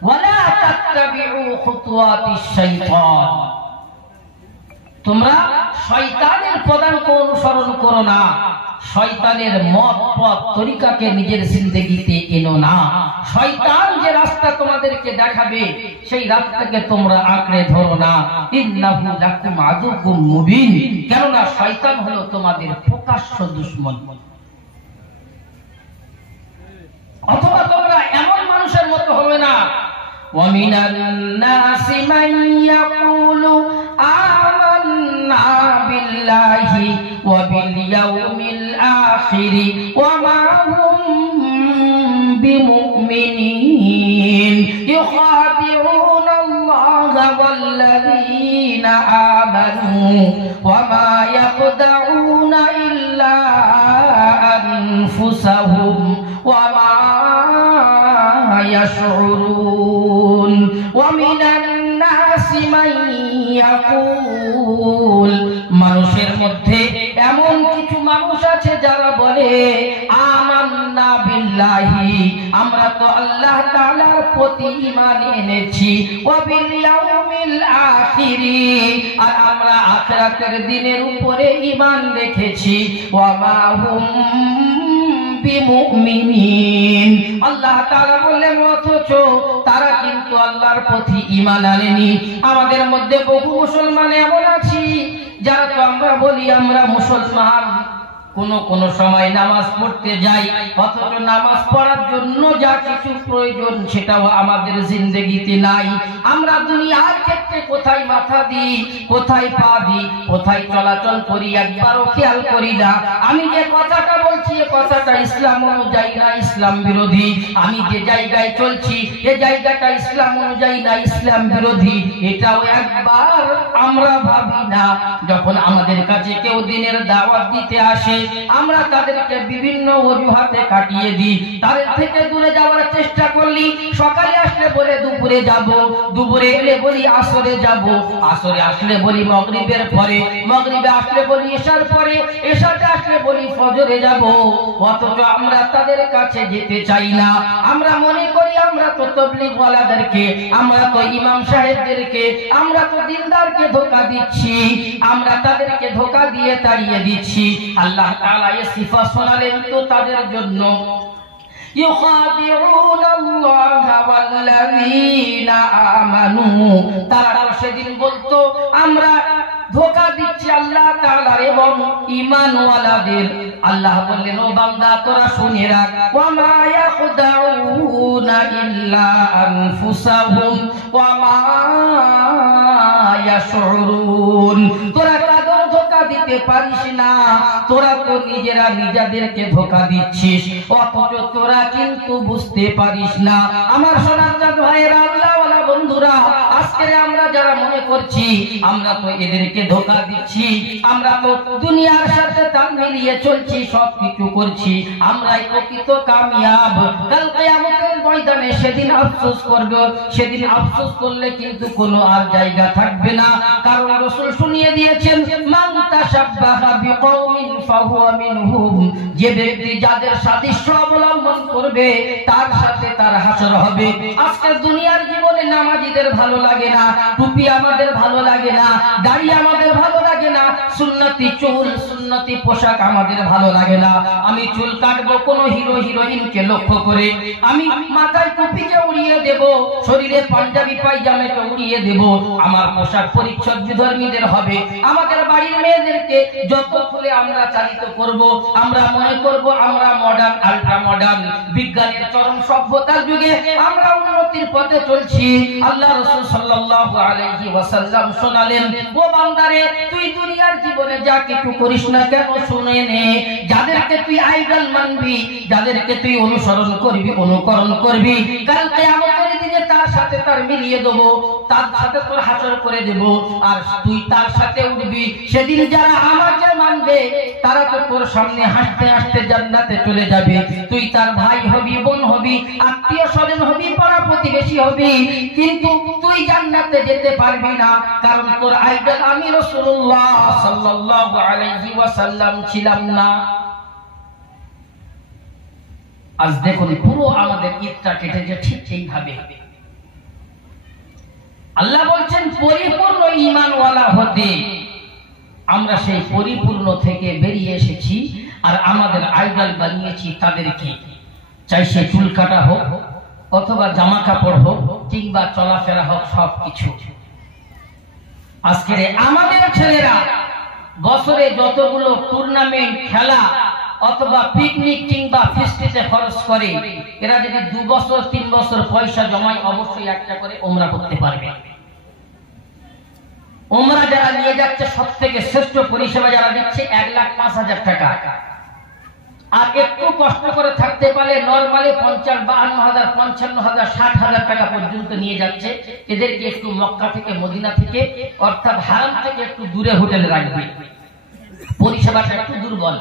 ওয়ালা তাত্তাবিউ খুতুওয়াতিশ শাইতান, তোমরা শয়তানের পদাঙ্ক অনুসরণ করো না, শয়তানের মত পথ তরিকাকে নিজের জিন্দেগিতে এনো না। শয়তান যে রাস্তা তোমাদেরকে দেখাবে সেই রাস্তাকে তোমরা আঁকড়ে ধরো না। ইন্নাহু লাকুম আদুউম মুবিন, কেননা শয়তান হলো তোমাদের প্রকাশ্য দুশমন। অথবা তোমরা এমন মানুষের মতো হবে না, ওয়া মিনান নাসি মান ইয়াকুলু আমান্না বিল্লাহি ওয়া বিল ইয়াউমিল আখিরি ওয়া মা হুম বিমুমিনিন ইউখাদিউনা আল্লাহা ওয়াল্লাযীনা আমানু ওয়া মা ইয়াখদাউনা ইল্লা আনফুসাহুম ওয়া মা ইয়াশউরুন ওয়া মিনান নাসি মান ইয়াকুল, মানুষের মধ্যে এমন কিছু মানুষ আছে যারা বলে আমান্না বিল্লাহি, আমরা তো আল্লাহ তাআলার প্রতি ঈমান এনেছি, ওয়া বিল ইয়াউমিল আখিরি, আর আমরা আখিরাতের দিনের উপরে ঈমান রেখেছি, ওয়া মা হুম বিমুমিনিন, আল্লাহ তাআলা বললেন অথচ তারা কিন্তু আল্লাহর প্রতি ঈমান আনেনি। আমাদের মধ্যে বহু মুসলমান এমন আছি যারা তো আমরা বলি আমরা মুসলমান, কোন সময় নামাজ পড়তে যাই, অথচ নামাজ পড়ার জন্য যা কিছু প্রয়োজন সেটাও আমাদের জিন্দেগিতে নাই। আমরা দুনিয়ার ক্ষেত্রে কোথায় মাথা দিই, কোথায় পা দিই, কোথায় চলাচল করি একবারও খেয়াল করি না। আমি যে কথাটা বলছি এ কথাটা ইসলাম অনুযায়ী না, ইসলাম বিরোধী। আমি যে জায়গায় চলছি এ জায়গাটা ইসলাম অনুযায়ী না, ইসলাম বিরোধী, এটাও একবার আমরা ভাবি না। যখন আমাদের কাছে কেউ দিনের দাওয়াত দিতে আসে আমরা তাদেরকে বিভিন্ন অজুহাতে কাটিয়ে দিই, তাদের থেকে দূরে যাওয়ার চেষ্টা করলি। সকালে আসলে বলে দুপুরে যাব, দুপুরে এলে বলি আসরে যাব, আসরে আসলে বলি মাগরিবের পরে, মাগরিবে আসলে বলি এশার পরে, এশাতে আসলে বলি ফজরে যাব, অথচ আমরা তাদের কাছে যেতে চাই না। আমরা মনে করি আমরা তো তাবলীগ ওয়ালাদেরকে, আমরা তো ইমাম সাহেবদেরকে, আমরা তো দিনদারকে ধোঁকা দিচ্ছি, আমরা তাদেরকে ধোঁকা দিয়ে তাড়িয়ে দিচ্ছি। আল্লাহ তাআলা এই সিফাত শোনালেন তো তাদের জন্য, ইউখাদিউনা আল্লাহ ওয়াল্লাযীনা আমানু, তারা সেদিন বলতো আমরা ধোঁকা দিচ্ছি আল্লাহ তাআলার এবং ঈমানওয়ালাদের। আল্লাহ বললেন ও বান্দা তোরা শুনে রাখ, ওয়া মা ইয়াখদাউনা ইল্লা আনফুসাহুম ওয়া মা ইয়াশউরুন, তোরা কাদের ধোঁকা দিতে পারিস না, তোরা তো নিজেরা নিজেদেরকে ধোঁকা দিচ্ছিস, অথচ তোরা কিন্তু বুঝতে পারিস না। আমার সোনার চাঁদ ভাইয়েরা, আল্লাহওয়ালা বন্ধুরা, আজকে আমরা যারা মনে করছি আমরা তো এদেরকে ধোঁকা দিচ্ছি, আমরা তো দুনিয়ার সাথে তাল মিলিয়ে চলছি, সবকিছু করছি, আমরাই প্রকৃত কামিয়াব। কাল কিয়ামতের ময়দানে সেদিন আফসোস করবে, সেদিন আফসোস করলে কিন্তু কোনো আর জায়গা থাকবে না। কারণ রাসূল শুনিয়ে দিয়েছেন মান তাশাব্বাহা বিকওমিন ফাহুয়া মিনহুম, যে ব্যক্তি যাদের সাদৃশ্য অবলম্বন করবে তার সাথে তার হাসর হবে। আজকে দুনিয়ার জীবনে নামাজীদের ভালো লাগে না, টুপি আমাদের ভালো লাগে না, দাড়ি আমাদের ভালো লাগে না, সুন্নতি চুল সুন্নতি পোশাক আমাদের ভালো লাগে না। আমি চুল কাটবো কোন হিরো হিরোইনকে লক্ষ্য করে, আমি মাথায় টুপিকে উড়িয়ে দেব, শরীরে পাঞ্জাবি পায়জামাকে উড়িয়ে দেব, আমার পোশাক পরিচ্ছদ বিধর্মীদের হবে। আমাদের বাড়ির মেয়েদেরকে যত ফুলে আমরা চালিত করব, আমরা মনে করব আমরা মডার্ন, আল্ট্রা মডার্ন, বিজ্ঞানের চরম সভ্যতার যুগে আমরা উন্নতির পথে চলছি। আল্লাহ রাসূল সাল্লাল্লাহু আলাইহি ওয়াসাল্লাম শোনালেন, ও বান্দারে তুই দুনিয়ার জীবনে যা কিছু করিস না কেন শুনে নে, যাদেরকে তুই আইডল মানবি, যাদেরকে তুই অনুসরণ করবি, অনুকরণ করবি, কাল কিয়ামতের দিনে তার সাথে তার মিলিয়ে দেব, তার সাথে তোর হাসর করে দেব, আর তুই তার সাথে উঠবি। সেদিন যারা আমাকে মানবে তারা তো তোর সামনে হাসতে হাসতে জান্নাতে চলে যাবে। তুই তার ভাই হবি, বোন হবি, আত্মীয় স্বজন হবি, পাড়া প্রতিবেশী হবি, কিন্তু তুই জান্নাতে যেতে পারবি না, কারণ তোর আইডল আমি রাসূলুল্লাহ সাল্লাল্লাহু আলাইহি ওয়াসাল্লাম ছিলাম না। আজ দেখুন পুরো আমাদের ঈদটা কেটেছে ঠিক এইভাবে। আল্লাহ বলছেন পরিপূর্ণ ঈমানওয়ালা হতে, আমরা সেই পরিপূর্ণ থেকে বেরিয়ে এসেছি, আর আমাদের আইডল বানিয়েছি তাদেরকে, চাই সে চুল কাটা হোক অথবা জামা কাপড় হোক কিংবা চলাফেরা হোক, সবকিছু। আজকের আমাদের ছেলেরা বছরে যতগুলো টুর্নামেন্ট খেলা অথবা পিকনিক কিংবা ফিস্টিতে খরচ করে, এরা যদি 2 বছর 3 বছর পয়সা জমায় অবশ্যই একটা করে উমরা করতে পারবে। উমরা যারা নিয়ে যাচ্ছে সব থেকে শ্রেষ্ঠ পরিষেবা যারা দিচ্ছে 1,05,000 টাকা। আর একটু কষ্ট করে থাকতে পারলে নরমালি 50-52,000, 55,000, 60,000 টাকা পর্যন্ত নিয়ে যাচ্ছে। এদেরকে একটু মক্কা থেকে, মদিনা থেকে, অর্থাৎ হারাম থেকে একটু দূরে হোটেলে রাখবে, পরিষেবাটা একটু দুর্বল।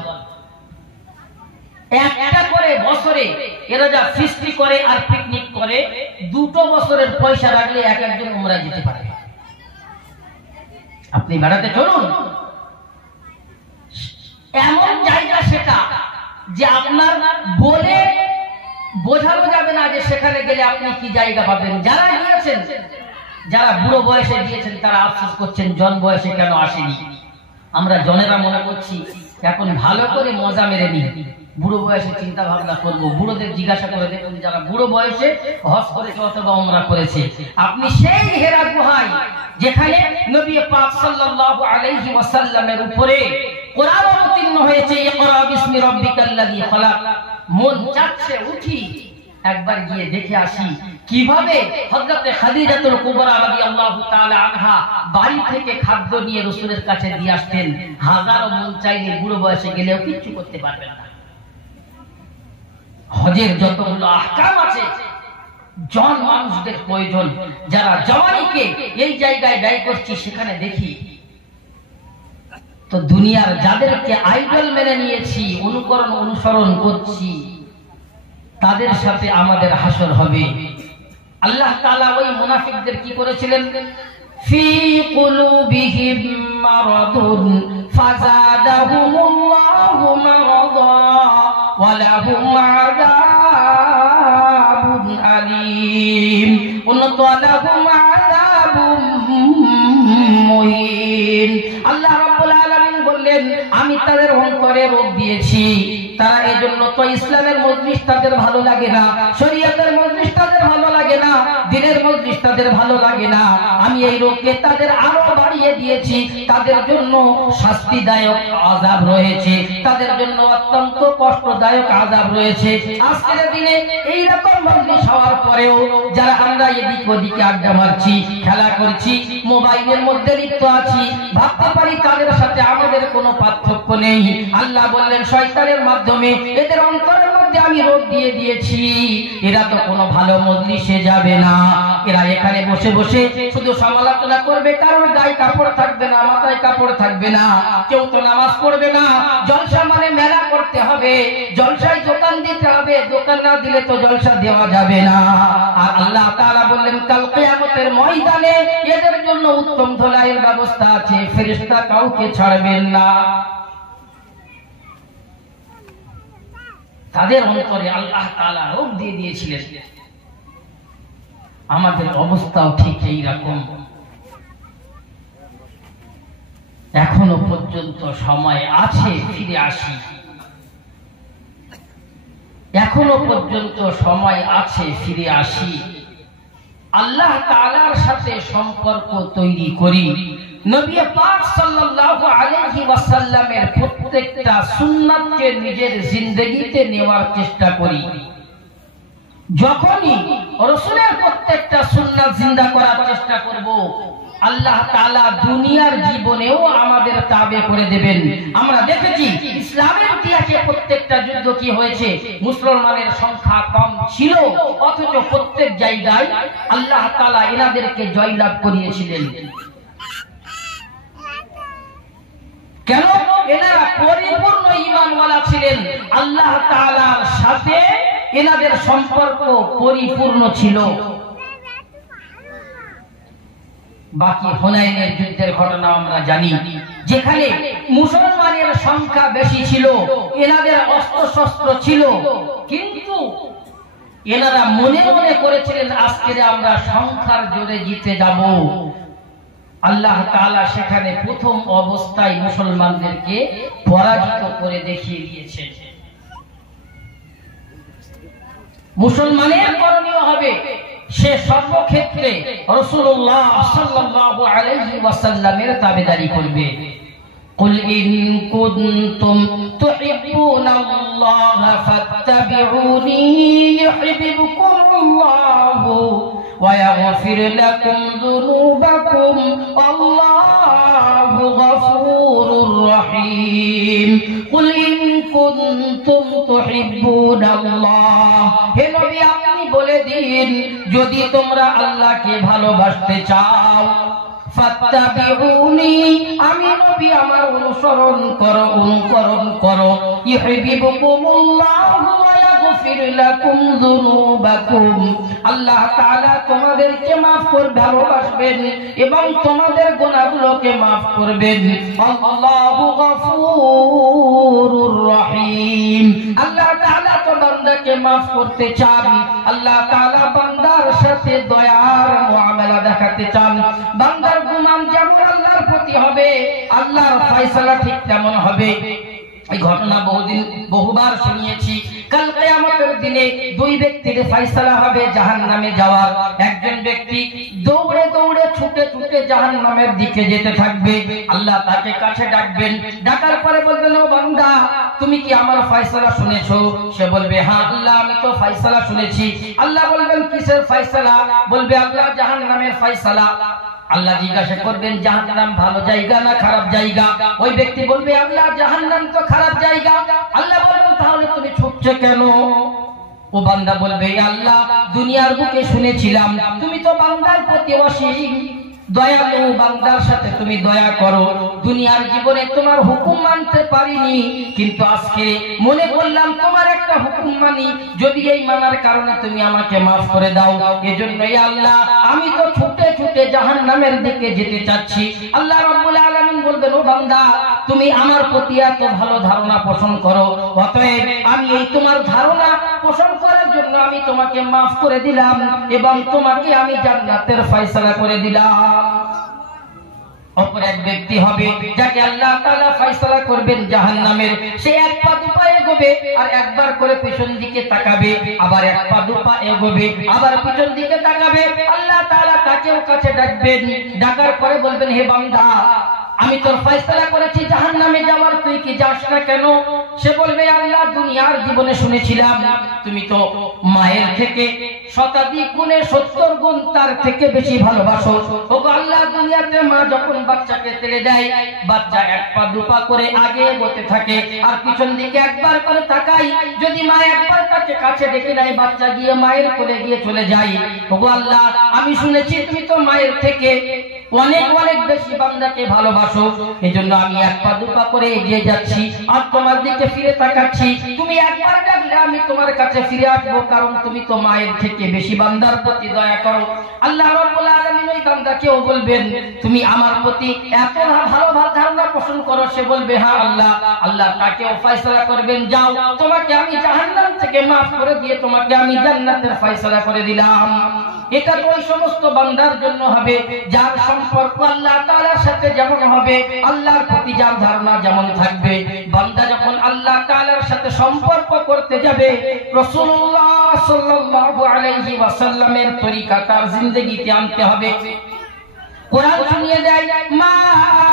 একটা করে বছরে এরা যা ফিস্টি করে আর পিকনিক করে, 2 বছরের পয়সা রাখলে এক একজন উমরা যেতে পারে। আপনি বেড়াতে চলুন, এমন জায়গা সেটা যে আপনার বলে বোঝানো যাবে না যে সেখানে গেলে আপনি কি জায়গা পাবেন। যারা গিয়েছেন, যারা বুড়ো বয়সে গিয়েছেন, তারা আফসোস করছেন জন বয়সে কেন আসেনি। আমরা জনেরা মনে করছি এখন ভালো করে মজা মেরে নিই, বুড়ো বয়সে চিন্তা ভাবনা করবো। বুড়োদের জিজ্ঞাসা করে দেখুন যারা বুড়ো বয়সে হজ করেছে অথবা উমরা করেছে, আপনি সেই হেরা গুহায় যেখানে নবী পাক সাল্লাল্লাহু আলাইহি ওয়াসাল্লামের উপরে কোরআন অবতীর্ণ হয়েছে, ইকরা বিসমি রাব্বিকাল্লাযী খালাক, মন চাচ্ছে উঠি একবার গিয়ে দেখে আসি কিভাবে হযরতে খাদিজাতুল কুবরা রাদিয়াল্লাহু তাআলা আনহা বাড়ি থেকে খাদ্য নিয়ে রাসূলের কাছে দিয়ে আসতেন। হাজারো মন চাইলে বুড়ো বয়সে গেলেও কিছু করতে পারবেন না। হজের যতগুলো আহকাম আছে, জন মানুষদের প্রয়োজন। যারা জওয়ানিকে এই জায়গায় ব্যয় করছি সেখানে দেখি তো দুনিয়ার যাদেরকে আইডল মেনে নিয়েছি, অনুকরণ অনুসরণ করছি, তাদের সাথে আমাদের হাসর হবে। আল্লাহ তাআলা ওই মুনাফিকদের কি করেছিলেন? ফি কুলুবিহিম মারাদুন ফাযাদাহুমুল্লাহু মারাদা ওয়া লাহুম আযাবুন আলীম ওয়া লাহুম আযাবুন মুহিন। আল্লাহ রাব্বুল আলামিন বললেন আমি তাদের অন্তরে রোগ দিয়েছি, তারা এজন্য তো ইসলামের মজলিস তাদের ভালো লাগে না, শরীয়তের মজলিস তাদের ভালো লাগে না, দ্বীনের মজলিস তাদের ভালো লাগে না। আমি এই রোগকে তাদের আরো বাড়িয়ে দিয়েছি, তাদের জন্য শাস্তিদায়ক আযাব রয়েছে, তাদের জন্য অত্যন্ত কষ্টদায়ক আযাব রয়েছে। আজকের দিনে এই রকম মজলিস হওয়ার পরেও যারা আমরা এদিক ওদিকে আড্ডা মারছি, খেলা করছি, মোবাইলের মধ্যে লিপ্ত আছি, ভাবতে পারি তাদের সাথে আমাদের কোনো পার্থক্য নেই। আল্লাহ বললেন শয়তানের মাধ্যমে এদের অন্তরের মধ্যে আমি রোগ দিয়ে দিয়েছি, এরা তো কোনো ভালো মজলিসে যাবে না, এরা এখানে বসে বসে শুধু সমালোচনা করবে, কারোর গায়ে কাপড় থাকবে না, মাথায় কাপড় থাকবে না, কেউ তো নামাজ পড়বে না। জলসা মানে মেলা করতে হবে, জলসায় দোকান দিতে হবে, দোকান না দিলে তো জলসা দেওয়া যাবে না। আর আল্লাহ তাআলা বললেন কাল কিয়ামতের ময়দানে এদের জন্য উত্তম ধোলাইয়ের ব্যবস্থা আছে, ফেরেশতা কাউকে ছাড়বেন না। তাদের অন্তরে আল্লাহ তাআলা রোগ দিয়ে দিয়েছিলেন। আমাদের অবস্থাও ঠিক এই রকম। এখনো পর্যন্ত সময় আছে ফিরে আসি, এখনো পর্যন্ত সময় আছে ফিরে আসি, আল্লাহ তাআলার সাথে সম্পর্ক তৈরি করি। নবী পাক সাল্লাল্লাহু আলাইহি ওয়াসাল্লামের প্রত্যেকটা সুন্নাতকে নিজের জিন্দেগিতে নেওয়ার চেষ্টা করি। যখনই রাসূলের প্রত্যেকটা সুন্নাত জিন্দা করার চেষ্টা করব, আল্লাহ তাআলা দুনিয়ার জীবনেও আমাদের তাবে করে দেবেন। আমরা দেখেছি ইসলামের ইতিহাসে প্রত্যেকটা যুদ্ধ কি হয়েছে, মুসলমানের সংখ্যা কম ছিল, অথচ প্রত্যেক জায়গায় আল্লাহ তাআলা এনাদেরকে জয়লাভ করিয়েছিলেন। কেন? এনারা পরিপূর্ণ ঈমানওয়ালা ছিলেন, আল্লাহ তাআলার সাথে এনাদের সম্পর্ক পরিপূর্ণ ছিল। বাকি হুনাইনের যুদ্ধের ঘটনা আমরা জানি, যেখানে মুসলমানের সংখ্যা বেশি ছিল, এনাদের অস্ত্র শস্ত্র ছিল, কিন্তু এনারা মনে মনে করেছিলেন আজকে আমরা সংখ্যার জোরে জিতে যাব। আল্লাহ তাআলা সেখানে প্রথম অবস্থায় মুসলমানদেরকে পরাজিত করে দেখিয়ে দিয়েছেন। মুসলমানের করণীয় হবে সে সর্বক্ষেত্রে রাসূলুল্লাহ সাল্লাল্লাহু আলাইহি ওয়াসাল্লামের তাবেদারি করবে। কুল ইন কুনতুম তুহিব্বুনাল্লাহা ফাত্তাবিউনি ইউহিব্বুকুমুল্লাহু ওয়া ইয়াগফির লাকুম যুনুবাকুম আল্লাহু গফুরুর রহিম। কুল ইন কুনতুম তুহিব্বুনাল্লাহ, হে নবী আপনি বলে দিন যদি তোমরা আল্লাহকে ভালোবাসতে চাও, ফাত্তাবিউনি, আমি নবী আমার অনুসরণ করো, ইউহিব্বুকুমুল্লাহু ওয়া ইয়াগফির লাকুম যুনুবাকুম, আল্লাহ তাআলা তোমাদেরকে maaf করবে, ভালোবাসবেন এবং তোমাদের গুনাহগুলোকে maaf করবেন। আল্লাহু গফুরুর রহিম, আল্লাহ তাআলা তো বান্দাকে maaf করতে চান, আল্লাহ তাআলা বান্দার সাথে দয়ার মুআমালা দেখাতে চান। বান্দার গুনাহ যেমন আল্লাহর প্রতি হবে, আল্লাহর ফয়সালা ঠিক তেমন হবে। এই ঘটনা বহুবার শুনিয়েছি। কাল কিয়ামতের দিনে দুই ব্যক্তির ফয়সালা হবে জাহান্নামে যাওয়ার। একজন ব্যক্তি দৌড়ে দৌড়ে ছুটে ছুটে জাহান্নামের দিকে যেতে থাকবে। আল্লাহ তাকে কাছে ডাকবেন, ডাকার পরে বলবেন, ও বান্দা তুমি কি আমার ফয়সালা শুনেছো? সে বলবে, হ্যাঁ আল্লাহ আমি তো ফয়সালা শুনেছি। আল্লাহ বলবেন, কিসের ফয়সালা? বলবে, আল্লাহ জাহান্নামের ফয়সালা। আল্লাহ জিজ্ঞাসা করবেন, জাহান্নাম ভালো জায়গা না খারাপ জায়গা? ওই ব্যক্তি বলবে, আল্লাহ জাহান্নাম তো খারাপ জায়গা। আল্লাহ বলবেন, তাহলে তুমি ছুটছো কেন? ও বান্দা বলবে, আল্লাহ দুনিয়ার বুকে শুনেছিলাম তুমি তো বান্দার প্রতি অসীম দয়ালু, বান্দার সাথে তুমি দয়া করো। দুনিয়ার জীবনে তোমার হুকুম মানতে পারিনি, কিন্তু আজকে মনে করলাম তোমার একটা হুকুম মানি, যদি এই মানার কারণে তুমি আমাকে maaf করে দাও। এজন্যই আল্লাহ আমি তো ছুটে ছুটে জাহান্নামের দিকে যেতে চাচ্ছি। আল্লাহ রাব্বুল আলামিন বলবেন, ও বান্দা তুমি আমার প্রতি এত ভালো ধারণা পোষণ করো, অতএব আমি এই তোমার ধারণা পোষণ করার জন্য আমি তোমাকে maaf করে দিলাম এবং তোমাকে আমি জান্নাতের ফয়সালা করে দিলাম। অপর এক ব্যক্তি হবে যাকে আল্লাহ তাআলা ফয়সালা করবেন জাহান্নামের। সে এক পা দুপা এগোবে আর একবার করে পিছন দিকে তাকাবে, আবার এক পা দুপা এগোবে আবার পিছন দিকে তাকাবে। আল্লাহ তাআলা তাকেও কাছে ডাকবেন, ডাকার পরে বলবেন, হে বান্দা আমি তোর ফয়সালা করেছি জাহান্নামে যাওয়ার, তুই কি যাস না কেন? সে বলবে, আল্লাহ দুনিয়ার জীবনে শুনেছিলাম তুমি তো মায়ের থেকে শতাধিক গুণে 70 গুণ তার থেকে বেশি ভালোবাসো। ওগো আল্লাহ দুনিয়াতে মা যখন বাচ্চাকে ছেড়ে দেয়, বাচ্চা এক পা দুপা করে আগে এগোতে থাকে আর পিছন দিকে একবার করে তাকাই, যদি মা একবার তাকে কাছে ডেকে নেয় বাচ্চা গিয়ে মায়ের কোলে গিয়ে চলে যায়। ওগো আল্লাহ আমি শুনেছি তুমি তো মায়ের থেকে অনেক অনেক বেশি বান্দাকে ভালোবাসো, এজন্য আমি এক পা দুপা করে এগিয়ে যাচ্ছি আর তোমার দিকে ফিরে তাকাচ্ছি। তুমি একবার ডাকলে আমি তোমার কাছে ফিরে আসবো, কারণ তুমি তো মায়ের থেকে বেশি বান্দার প্রতি দয়া করো। আল্লাহ রাব্বুল আলামিন ওই বান্দাকেও বলবেন, তুমি আমার প্রতি এত ভালো ধারণা পোষণ করো। সে বলবে, হ্যাঁ আল্লাহ। আল্লাহ তাকেও ফয়সালা করবেন, যাও তোমাকে আমি জাহান্নাম থেকে maaf করে দিয়ে তোমাকে আমি জান্নাতের ফয়সালা করে দিলাম। এটা তো ওই সমস্ত বান্দার জন্য হবে যার সম্পর্ক আল্লাহ তাআলার সাথে যেমন হবে, আল্লাহর প্রতি যার ধারণা যেমন থাকবে। বান্দা যখন আল্লাহ তাআলার সাথে সম্পর্ক করতে যাবে, রাসূলুল্লাহ সাল্লাল্লাহু আলাইহি ওয়াসাল্লামের তরিকা তার জিন্দেগিতে আনতে হবে। কোরআন শুনিয়ে দেয়, মা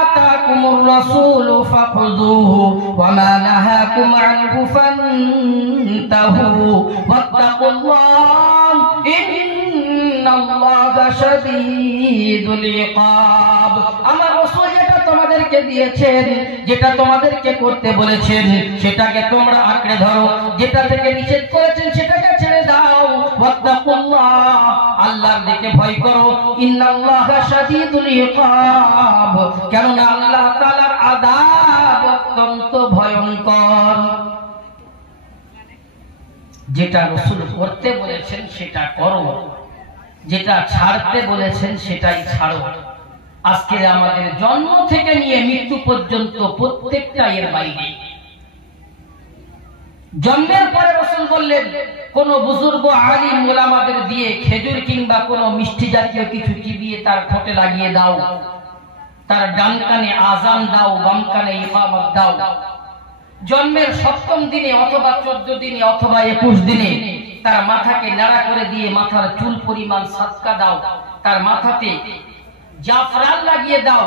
আতাকুমুর রাসূলু ফাখুযুহু ওয়া মা নাহাকুম আনহু ফান্তাহু ওয়াত্তাকুল্লাহ ইন্নাল্লাহা শাদীদুল ইকাব। আমার রাসূল যেটা তোমাদেরকে দিয়েছেন, যেটা তোমাদেরকে করতে বলেছেন সেটাকে তোমরা আঁকড়ে ধরো, যেটা থেকে নিষেধ করেছেন সেটাকে ছেড়ে দাও। ওয়াত্তাকুল্লাহ, আল্লাহর দিকে ভয় করো। ইন্নাল্লাহা শাদীদুল ইকাব, কেননা আল্লাহ তাআলার আযাব অত্যন্ত ভয়ঙ্কর। যেটা রাসূল করতে বলেছেন সেটা করো, যেটা ছাড়তে বলেছেন সেটাই ছাড়ো। আজকে আমাদের জন্ম থেকে নিয়ে মৃত্যু পর্যন্ত প্রত্যেকটা এর বাইরে। জন্মের পরে রাসূল বললেন, কোন বুজুর্গ আলিম ওলামাদের দিয়ে খেজুর কিংবা কোন মিষ্টি জাতীয় কিছু চিবিয়ে তার ঠোঁটে লাগিয়ে দাও, তার ডান কানে আজান দাও, বাম কানে ইকামত দাও। জন্মের 7ম দিনে অথবা 14 দিনে অথবা 21 দিনে তার মাথাকে নাড়া করে দিয়ে মাথার চুল পরিমাণ সাদকা দাও, তার মাথাতে জাফরান লাগিয়ে দাও,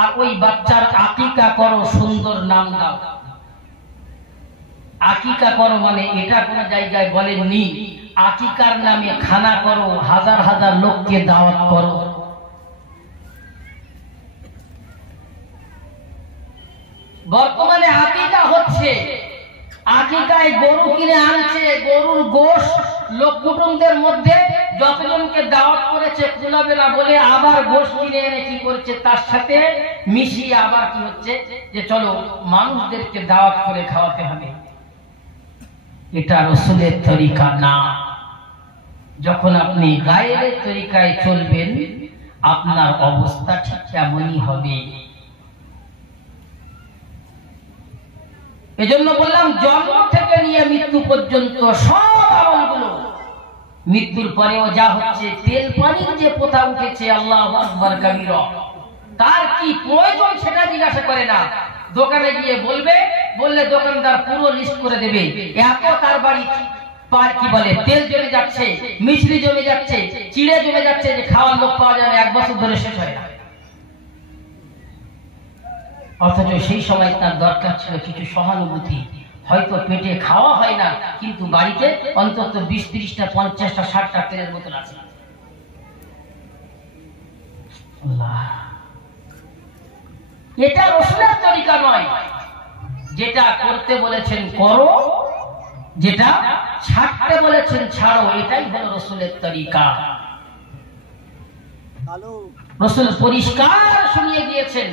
আর ওই বাচ্চার আকিকা করো, সুন্দর নাম দাও। আকিকা করো মানে এটা কোন জায়গায় বলেননি, আকিকার নামে খানা করো, হাজার হাজার লোককে দাওয়াত করো। বর্তমানে আকিকা হচ্ছে, আকিকায় গরু কিনে আনছে, গরুর গোশত লোক কুটুমদের মধ্যে যতজনকে দাওয়াত করেছে কুলাবে না বলে আবার গোশত কিনে এনে কি করছে, তার সাথে মিশিয়ে আবার কি হচ্ছে যে চলো মানুষদেরকে দাওয়াত করে খাওয়াতে হবে। এটা রাসূলের তরিকা না। যখন আপনি গায়ের তরিকায় চলবেন আপনার অবস্থা ঠিক এমনই হবে। এজন্য বললাম জন্ম থেকে নিয়ে মৃত্যু পর্যন্ত সব আমলগুলো, মৃত্যুর পরেও যা হচ্ছে, তেল পানির যে প্রথা উঠেছে আল্লাহু আকবার কাবীরা, তার কি প্রয়োজন সেটা জিজ্ঞাসা করে না। দোকানে গিয়ে বললে দোকানদার পুরো লিস্ট করে দেবে, এত তার বাড়ি কি বলে তেল জমে যাচ্ছে, মিছরি জমে যাচ্ছে, চিড়ে জমে যাচ্ছে, যে খাওয়ার লোক পাওয়া যায় না, 1 বছর ধরে শেষ হয় না। অথচ সেই সময় তার দরকার ছিল কিছু সহানুভূতি। হয়তো পেটে খাওয়া হয় না, কিন্তু বাড়িতে অন্তত 20, 30টা, 50টা, 60টা তেলের বোতল আছে। এটা রাসূলের তরিকা নয়। যেটা করতে বলেছেন করো, যেটা ছাড়তে বলেছেন ছাড়ো, এটাই হলো রাসূলের তরিকা। রাসূল পরিষ্কার শুনিয়ে দিয়েছেন,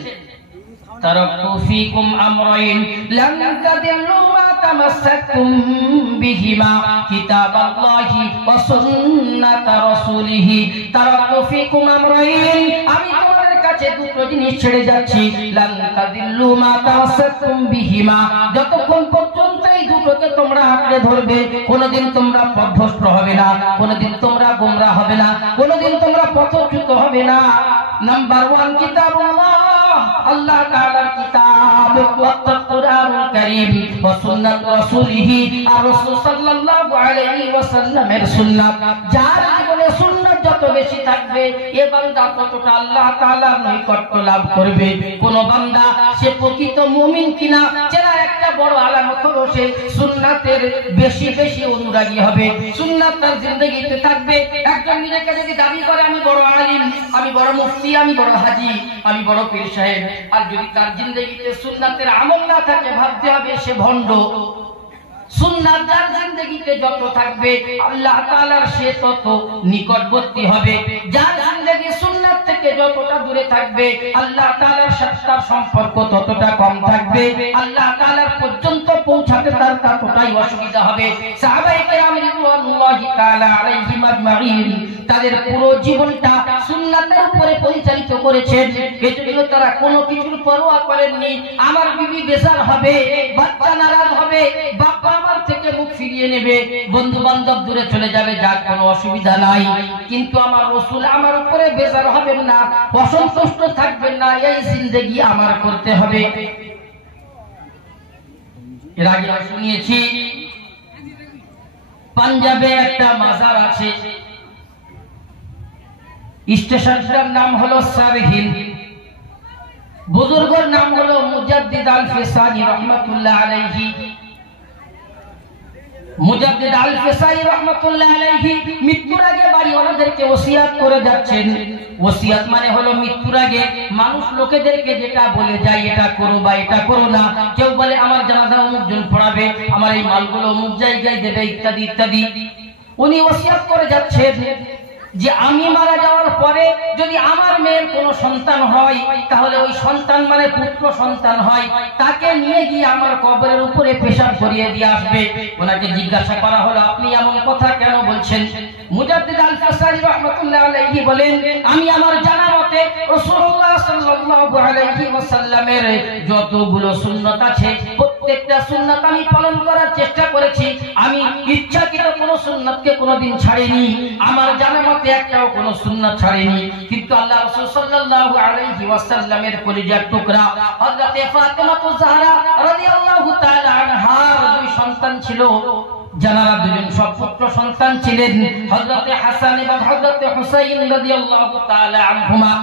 তারাকতু ফীকুম আমরাইন লান তাদিল্লু মা তামাসসাকতুম বিহিমা কিতাবাল্লাহি ওয়া সুন্নাত রাসূলিহি। তারাকতু ফীকুম আমরাইন, আমি তোমাদের কাছে দুটো জিনিস ছেড়ে যাচ্ছি, লান তাদিল্লু মা তামাসসাকতুম বিহিমা, যতক্ষণ পর্যন্ত এই দুটোকে তোমরা আঁকড়ে ধরবে কোনোদিন তোমরা পথভ্রষ্ট হবে না, কোনোদিন তোমরা গোমরা হবে না, কোনোদিন তোমরা পথচ্যুত হবে না। নাম্বার 1 কিতাবুল্লাহ, আল্লাহ তাআলার কিতাব, ওয়া কুরআনুল কারীম, ওয়া সুন্নাত রাসূলিহি, আর রাসূল সাল্লাল্লাহু আলাইহি ওয়াসাল্লামের সুন্নাত। যার জীবনে সুন্নাত যত বেশি থাকবে এ বান্দা ততটা আল্লাহ তাআলার নৈকট্য লাভ করবে। কোন বান্দা সে প্রকৃত মুমিন কিনা চেনার একটা বড় আলামত হলো সে সুন্নাতের বেশি বেশি অনুরাগী হবে, সুন্নাত তার জিন্দেগিতে থাকবে। একজন নিজেকে যদি দাবি করে আমি বড় আলিম, আমি বড় মুফতি, আমি বড় হাজী, আমি বড় পীর সাহেব, আর যদি তার জিন্দেগিতে সুন্নাতের আমল না থাকে ভাবতে হবে সে ভণ্ড। সুন্নাত যার জিন্দেগিতে যত থাকবে আল্লাহ তাআলার সে তত নিকটবর্তী হবে। যার জিন্দেগি সুন্নাত থেকে যতটা দূরে থাকবে আল্লাহ তাআলার সাথে তার সম্পর্ক ততটা কম থাকবে, আল্লাহ তাআলার পর্যন্ত পৌঁছাতে তার ততটাই অসুবিধা হবে। সাহাবায়ে কেরাম রিদওয়ানুল্লাহি তাআলা আলাইহিম আজমাইন তাদের পুরো জীবনটা সুন্নাতের উপরে পরিচালিত করেছেন। এজন্য তারা কোনো কিছুর পরোয়া করেননি। আমার বিবি বেজার হবে, বাচ্চা নারাজ হবে, বাবা আমার থেকে মুখ ফিরিয়ে নেবে, বন্ধু বান্ধব দূরে চলে যাবে, যার কোনো অসুবিধা নাই, কিন্তু আমার রাসূল আমার উপরে বেজার হবেন না, অসন্তুষ্ট থাকবেন না, এই জিন্দেগি আমার করতে হবে। এর আগে শুনিয়েছি পাঞ্জাবে একটা মাজার আছে, স্টেশনটার নাম হলো সারহিল, বুজুর্গের নাম হলো মুজাদ্দিদ আল ফিসানি রাহমাতুল্লাহ আলাইহি। মুজাদ্দিদ আল ফিসানি রাহমাতুল্লাহ আলাইহি মৃত্যুর আগে বাড়িওয়ালাদেরকে ওসিয়াত করে যাচ্ছেন। ওসিয়াত মানে হলো মৃত্যুর আগে মানুষ লোকেদেরকে যেটা বলে যায় এটা করো বা এটা করো না। কেউ বলে আমার জানাজা অমুকজন পড়াবে, আমার এই মালগুলো অমুক জায়গায় দেবে, ইত্যাদি ইত্যাদি। উনি ওসিয়াত করে যাচ্ছেন যে আমি মারা যাওয়ার পরে যদি আমার মেয়ের কোনো সন্তান হয় তাহলে ওই সন্তান মানে পুত্র সন্তান হয়, তাকে নিয়ে গিয়ে আমার কবরের উপরে পেশাব করিয়ে দিয়ে আসবে। ওনাকে জিজ্ঞাসা করা হলো আপনি এমন কথা কেন বলছেন? মুজাদ্দিদ আল ফিসানি রাহমাতুল্লাহ আলাইহি বলেন আমি আমার জানা মতে রাসূলুল্লাহ সাল্লাল্লাহু আলাইহি ওয়াসাল্লামের যতগুলো সুন্নাত আছে প্রত্যেকটা সুন্নাত আমি পালন করার চেষ্টা করেছি, আমি ইচ্ছাকৃত কোনো সুন্নাতকে কোনোদিন ছাড়িনি, আমার জানা মতে একটাও কোনো সুন্নাত ছাড়িনি। কিন্তু আল্লাহ রাসূল সাল্লাল্লাহু আলাইহি ওয়াসাল্লামের কলিজার টুকরা হযরত ফাতেমাতুজ জাহরা রাদিয়াল্লাহু তাআলা আনহার দুই সন্তান ছিল, যারা দুজন সৎপুত্র সন্তান ছিলেন, হযরত হাসান এবং হযরত হুসাইন রাদিয়াল্লাহু তাআলা আনহুমা।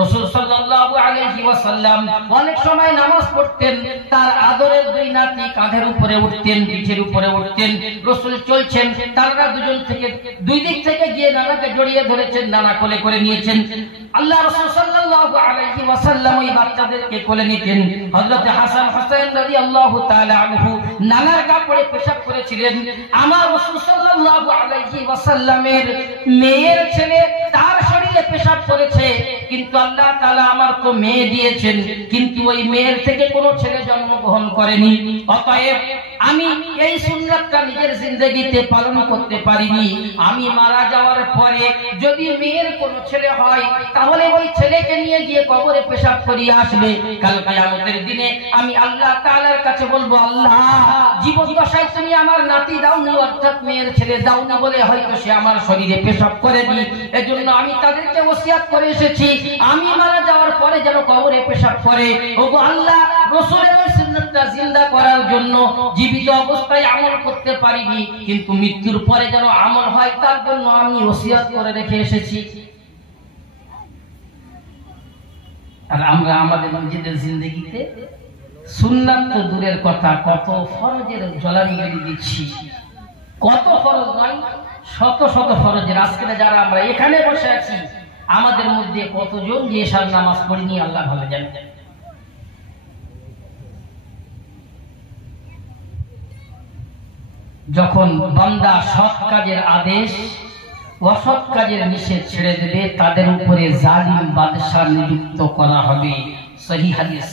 রাসূল সাল্লাল্লাহু আলাইহি ওয়াসাল্লাম অনেক সময় নামাজ পড়তেন, তার আদরের দুই নাতি কাঁধের উপরে উঠতেন, পিঠের উপরে উঠতেন, রাসূল চলছেন, তারা দুজন থেকে দুই দিক থেকে গিয়ে নানাকে জড়িয়ে ধরেছেন, নানা কোলে করে নিয়েছেন। আল্লাহ রাসূল সাল্লাল্লাহু আলাইহি ওয়াসাল্লাম ওই বাচ্চাদেরকে কোলে নিতেন। হযরত হাসান হুসাইন রাদিয়াল্লাহু তাআলা আনহু নানার কাপড়ে পেশাব করেছিলেন। আমার রাসূল সাল্লাল্লাহু আলাইহি ওয়াসাল্লামের মেয়ের ছেলে তার শরীরে পেশাব করেছে, কিন্তু আল্লাহ তাআলা আমার তো মেয়ে দিয়েছেন, কিন্তু ওই মেয়ের থেকে কোনো ছেলে জন্মগ্রহণ করেনি। অতএব আমি এই সুন্নাতটা নিজের জিন্দেগিতে পালন করতে পারিনি। আমি মারা যাওয়ার পরে যদি মেয়ের কোনো ছেলে হয়, তাহলে ওই ছেলেকে নিয়ে গিয়ে কবরে পেশাব করিয়ে আসবে। কাল কিয়ামতের দিনে আমি আল্লাহ তাআলার কাছে বলবো, আল্লাহ জীবদ্দশায় তুমি আমার নাতি দাওনি, অর্থাৎ মেয়ের ছেলে দাওনি বলে হয়তো সে আমার শরীরে পেশাব করেনি। এজন্য আমি তাদেরকে ওসিয়াত করে এসেছি, আমি মারা যাওয়ার পরে যেন কবরে পেশাব করে। ওগো আল্লাহ, রাসূলের ওই সুন্নাতটা জিন্দা করার জন্য জীবিত অবস্থায় আমল করতে পারিনি, কিন্তু মৃত্যুর পরে যেন আমল হয় তার জন্য আমি ওসিয়াত করে রেখে এসেছি। আর আমরা আমাদের নিজেদের জিন্দেগিতে সুন্নাত তো দূরের কথা, কত ফরজের জ্বলানি গেড়ে দিচ্ছি। কত ফরজ নয়, শত শত ফরজের। আজকে যারা আমরা এখানে বসে আছি, আমাদের মধ্যে কতজন যে এশার নামাজ পড়িনি আল্লাহ ভালো জানেন। যখন বান্দা সৎ কাজের আদেশ, অসৎ কাজের নিষেধ ছেড়ে দেবে, তাদের উপরে জালিম বাদশা নিযুক্ত করা হবে। সহিহ হাদিস।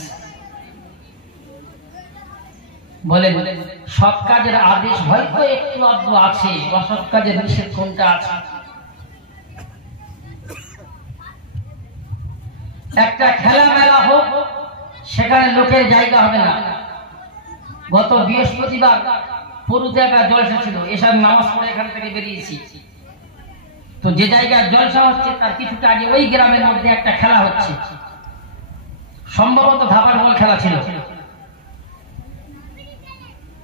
বলেন, সৎ কাজের আদেশ হয়তো একটু আধটু আছে, অসৎ কাজের নিষেধ কোনটা আছে? একটা খেলা মেলা হোক, সেখানে লোকের জায়গা হবে না। গত বৃহস্পতিবার পুরুতে একটা জলসা ছিল, এসব নামাজ পড়ে এখান থেকে বেরিয়েছি। তো যে জায়গায় জলসা হচ্ছে তার কিছুটা আগে ওই গ্রামের মধ্যে একটা খেলা হচ্ছে, সম্ভবত ধাপার বল খেলা ছিল।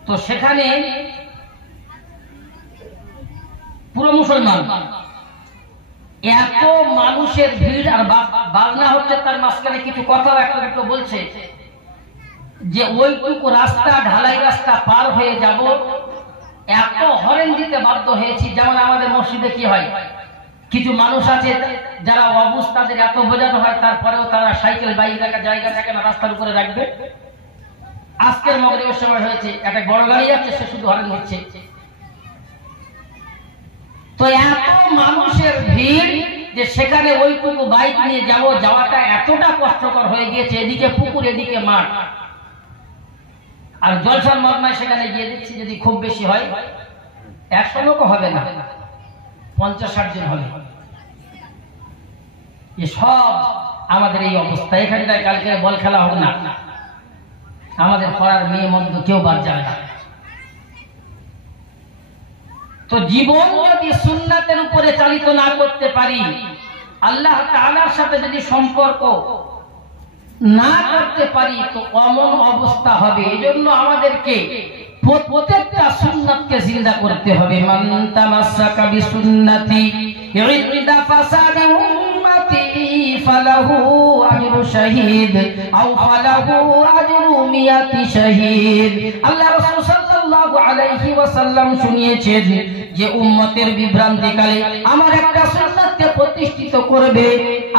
তো সেখানে পুরো মুসলমান, এত মানুষের ভিড়, আর বাজনা হচ্ছে, তার মাঝখানে কিছু কথাও একটা বলছে যে ওইটুকু রাস্তা, ঢালাই রাস্তা পার হয়ে যাব, এত হরেন দিতে বাধ্য হয়েছি। যেমন আমাদের মসজিদে কি হয়, কিছু মানুষ আছে যারা অবুঝ, তাদের এত বোঝানো হয়, তারপরেও তারা সাইকেল বাইক রাখার জায়গা থাকে না, রাস্তার উপরে রাখবে। আজকের মাগরিবের সময় হয়েছে, একটা বড় গাড়ি যাচ্ছে, সে শুধু হরেন হচ্ছে। তো এত মানুষের ভিড় যে সেখানে ওইটুকু বাইক নিয়ে যাওয়াটা এতটা কষ্টকর হয়ে গিয়েছে। এদিকে পুকুর, এদিকে মাঠ, আর জলসার মজমায় সেখানে গিয়ে দেখছি যদি খুব বেশি হয় 100 লোক হবে না, 50-60 জন হবে। সব আমাদের এই অবস্থা। এখানটায় কালকে বল খেলা হোক না, আমাদের পাড়ার মেয়ে মধ্যে কেউ বাদ যাবে না। তো জীবন যদি সুন্নাতের উপরে চালিত না করতে পারি, আল্লাহ তাআলার সাথে যদি সম্পর্ক না করতে পারি, তো অমন অবস্থা হবে। এজন্য আমাদেরকে প্রত্যেকটা সুন্নাতকে জিন্দা করতে হবে। মান তামাসসাকা বিসুন্নতি ইউরিদা ফাসাদা উম্মতি ফালাহু আজরু শাহীদ আও ফালাহু আজরু মিয়াতি শাহীদ। আল্লাহ রাসূল সাল্লাল্লাহু আলাইহি ওয়াসাল্লাম শুনিয়েছেন যে উম্মতের বিভ্রান্তিকালে আমার একটা সুন্নাতকে প্রতিষ্ঠিত করবে,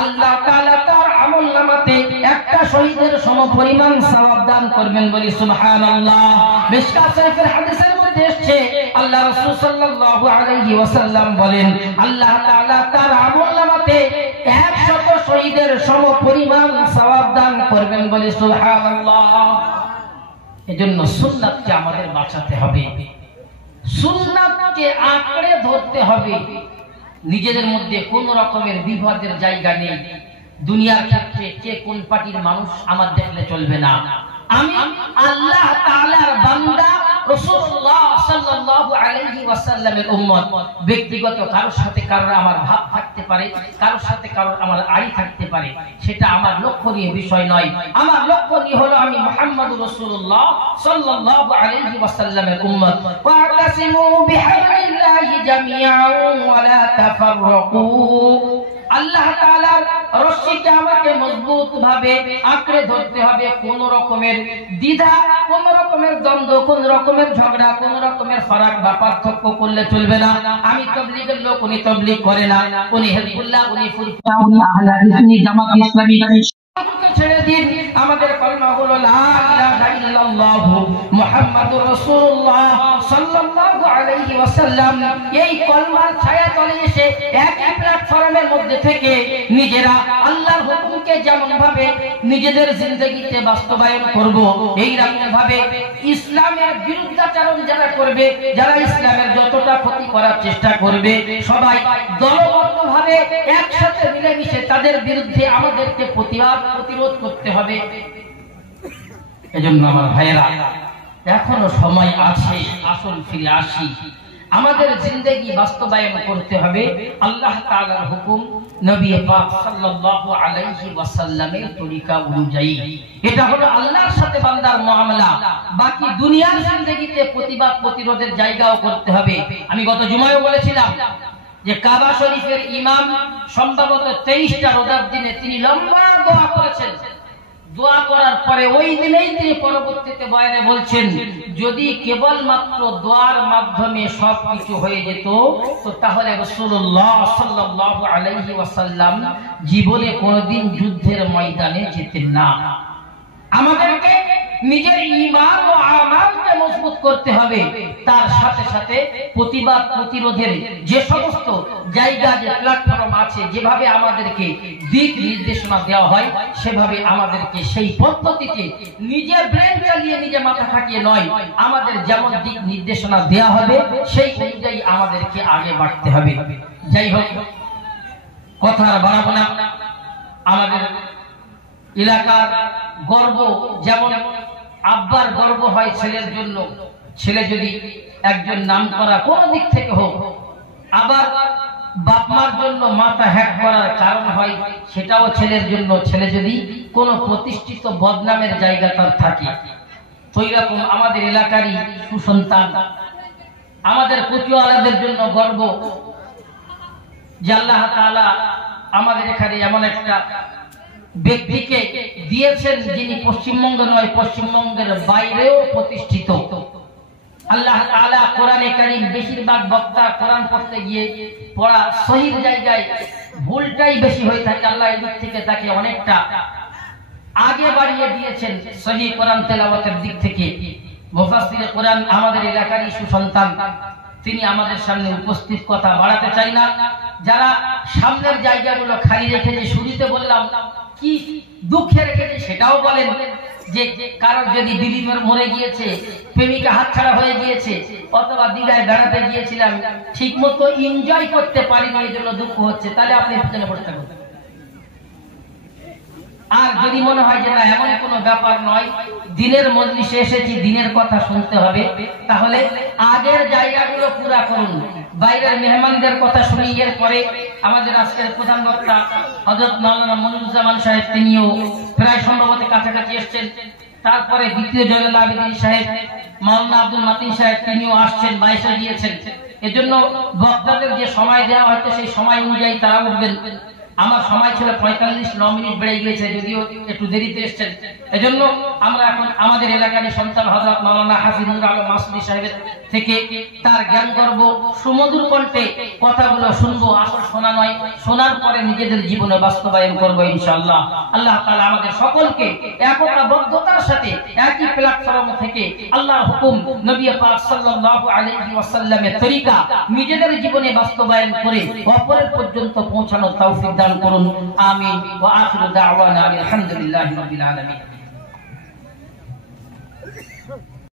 আল্লাহ তাআলা তার আমলনামাতে একটা শহীদের সমপরিমাণ সওয়াব দান করবেন। বলি সুবহানাল্লাহ। মিশকাত শরীফের হাদিসের মধ্যে এসেছে, আল্লাহ রাসূল সাল্লাল্লাহু আলাইহি ওয়াসাল্লাম বলেন, আল্লাহ তাআলা তার আমলনামাতে 100 শহীদের সমপরিমাণ সওয়াব দান করবেন। বলি সুবহানাল্লাহ। এজন্য সুন্নাতকে আমাদের বাঁচাতে হবে, সুন্নাতকে আঁকড়ে ধরতে হবে। নিজেদের মধ্যে কোন রকমের বিবাদের জায়গা নেই। দুনিয়ার ক্ষেত্রে কে কোন পার্টির মানুষ আমার দেখলে চলবে না। আমি আল্লাহ তাআলার বান্দা, রাসূলুল্লাহ সাল্লাল্লাহু আলাইহি ওয়াসাল্লামের উম্মত। ব্যক্তিগত কারোর সাথে কারোর আমার ভাব থাকতে পারে, কারোর সাথে কারোর আমার আড়ি থাকতে পারে, সেটা আমার লক্ষণীয় বিষয় নয়। আমার লক্ষণীয় হলো আমি মুহাম্মদুর রাসূলুল্লাহ সাল্লাল্লাহু আলাইহি ওয়াসাল্লামের উম্মত। ওয়াতাসিমু বিহাবলিল্লাহি জামিআন ওয়া লা তাফাররাকু। আল্লাহ তাআলার রশ্মিকে আমাকে মজবুত ভাবে আঁকড়ে ধরতে হবে। কোন রকমের দ্বিধা, কোন রকমের দ্বন্দ্ব, কোন রকমের ঝগড়া, কোন রকমের ফারাক বা পার্থক্য করলে চলবে না। আমি তাবলীগের লোক, উনি তাবলীগ করে না, উনি হিজবুল্লাহ, উনি ফুরফা, উনি আহলে হাদিস, উনি জামাত ইসলামী, ছেড়ে দিন। আমাদের কলমা হলো লা ইলাহা ইল্লাল্লাহ মুহাম্মাদুর রাসূলুল্লাহ সাল্লাল্লাহু আলাইহি ওয়াসাল্লাম। এই কলমার ছায়া তলে এসে একই প্ল্যাটফর্মের মধ্যে থেকে নিজেরা আল্লাহর হুকুমকে যেমন ভাবে নিজেদের জিন্দেগিতে বাস্তবায়ন করব, এই রকম ভাবে ইসলামের বিরুদ্ধাচরণ যারা করবে, যারা ইসলামের যতটা ক্ষতি করার চেষ্টা করবে, সবাই দলবদ্ধভাবে একসাথে মিলেমিশে তাদের বিরুদ্ধে আমাদেরকে প্রতিরোধ করতে হবে। এজন্য আমার ভাইয়েরা, এখনো সময় আছে, আসুন ফিরে আসি। আমাদের জিন্দেগি বাস্তবায়ন করতে হবে আল্লাহ তাআলার হুকুম, নবী পাক সাল্লাল্লাহু আলাইহি ওয়াসাল্লামের তরিকা অনুযায়ী। এটা হলো আল্লাহর সাথে বান্দার মুআমালা। বাকি দুনিয়ার জিন্দেগিতে প্রতিবাদ প্রতিরোধের জায়গাও করতে হবে। আমি গত জুমায়ও বলেছিলাম যে কাবা শরীফের ইমাম সম্ভবত 23টা রোজার দিনে তিনি লম্বা দোয়া করেছেন। দোয়া করার পরে ওই দিনেই তিনি পরবর্তীতে বয়ানে বলছেন, যদি কেবলমাত্র দোয়ার মাধ্যমে সবকিছু হয়ে যেত তো তাহলে রাসূলুল্লাহ সাল্লাল্লাহু আলাইহি ওয়াসাল্লাম জীবনে কোনোদিন যুদ্ধের ময়দানে যেতেন না। আমাদেরকে নিজের ঈমান ও আমালকে মজবুত করতে হবে। তার সাথে সাথে প্রতিবাদ প্রতিরোধের যে সমস্ত জায়গা, যে প্ল্যাটফর্ম আছে, যেভাবে আমাদেরকে দিক নির্দেশনা দেওয়া হয়, সেভাবে আমাদেরকে সেই পদ্ধতিতে নিজের ব্রেন চালিয়ে নিজে মাথা খাটিয়ে নয়, আমাদের যেমন দিক নির্দেশনা দেওয়া হবে সেই অনুযায়ী আমাদেরকে আগে বাড়তে হবে। যাই হোক, কথা আর বাড়াবো না। আমাদের এলাকার গর্ব, যেমন আব্বার গর্ব হয় ছেলের জন্য, ছেলে যদি একজন নামকরা কোন দিক থেকে হোক, আবার বাপমার জন্য মাথা হ্যাক করার কারণ হয়, সেটাও ছেলের জন্য। ছেলে যদি কোনো প্রতিষ্ঠিত বদনামের জায়গা তার থাকে, ওই রকম আমাদের এলাকারই সুসন্তান, আমাদের কুটিওয়ালাদের জন্য গর্ব যে আল্লাহ তাআলা আমাদের এখানে এমন একটা ব্যক্তিকে দিয়েছেন যিনি পশ্চিমবঙ্গ নয়, পশ্চিমবঙ্গের বাইরেও প্রতিষ্ঠিত। আল্লাহ তাআলা কোরআনে কারীম, বেশিরভাগ বক্তা কোরআন পড়তে গিয়ে পড়া সহিহ জায়গায় ভুলটাই বেশি হয়ে থাকে। আল্লাহ এই দিক থেকে তাকে অনেকটা আগে বাড়িয়ে দিয়েছেন সহিহ কোরআন তেলাওয়াতের দিক থেকে। মুফাসসিরে কোরআন আমাদের এলাকারই সুসন্তান, তিনি আমাদের সামনে উপস্থিত। কথা বাড়াতে চাই না। যারা সামনের জায়গাগুলো খালি রেখেছে, শুরুতে বললাম কি দুঃখে রেখেছে সেটাও বলেন, যে কারোর যদি দিদি মরে গিয়েছে, প্রেমিকা হাতছাড়া হয়ে গিয়েছে, অথবা দিদায় বেড়াতে গিয়েছিলাম, ঠিক মতো এনজয় করতে পারিনি, এই জন্য দুঃখ হচ্ছে, তাহলে আপনি পিছনে পড়তে পারেন। আর যদি মনে হয় যে না, এমন কোনো ব্যাপার নয়, দিনের মজলিসে এসেছি, দিনের কথা শুনতে হবে, তাহলে আগের জায়গাগুলো পুরা করুন। বাইরের মেহমানদের কথা শুনি। এর পরে আমাদের আজকের প্রধান বক্তা হযরত মাওলানা মনিরুজ্জামান সাহেব, তিনিও প্রায় সম্ভবত কাছাকাছি এসেছেন। তারপরে দ্বিতীয় জয়নুল আবেদিন সাহেব, মাওলানা আব্দুল মাতিন সাহেব, তিনিও আসছেন, বাইসে দিয়েছেন। এজন্য বক্তাদের যে সময় দেওয়া হয়তো সেই সময় অনুযায়ী তারা উঠবেন। আমার সময় ছিল 45-9 মিনিট বেড়ে গিয়েছে, যদিও একটু দেরিতে এসেছেন। এজন্য আমরা এখন আমাদের এলাকারই সন্তান হযরত মাওলানা হাফিজুর আলম মাসুদি সাহেবের থেকে তার জ্ঞান করব, সুমধুর কণ্ঠে কথাগুলো শুনবো। আসল শোনা নয়, শোনার পরে নিজেদের জীবনে বাস্তবায়ন করবো ইনশাআল্লাহ। আল্লাহ তাআলা আমাদের সকলকে একতাবদ্ধতার সাথে একই প্ল্যাটফর্ম থেকে আল্লাহর হুকুম, নবী পাক সাল্লাল্লাহু আলাইহি ওয়াসাল্লামের তরিকা নিজেদের জীবনে বাস্তবায়ন করে অপরের পর্যন্ত পৌঁছানোর তৌফিক দান করুন। আমিন। ওয়া আখিরু দাওয়ানা আলহামদুলিল্লাহি রাব্বিল আলামিন।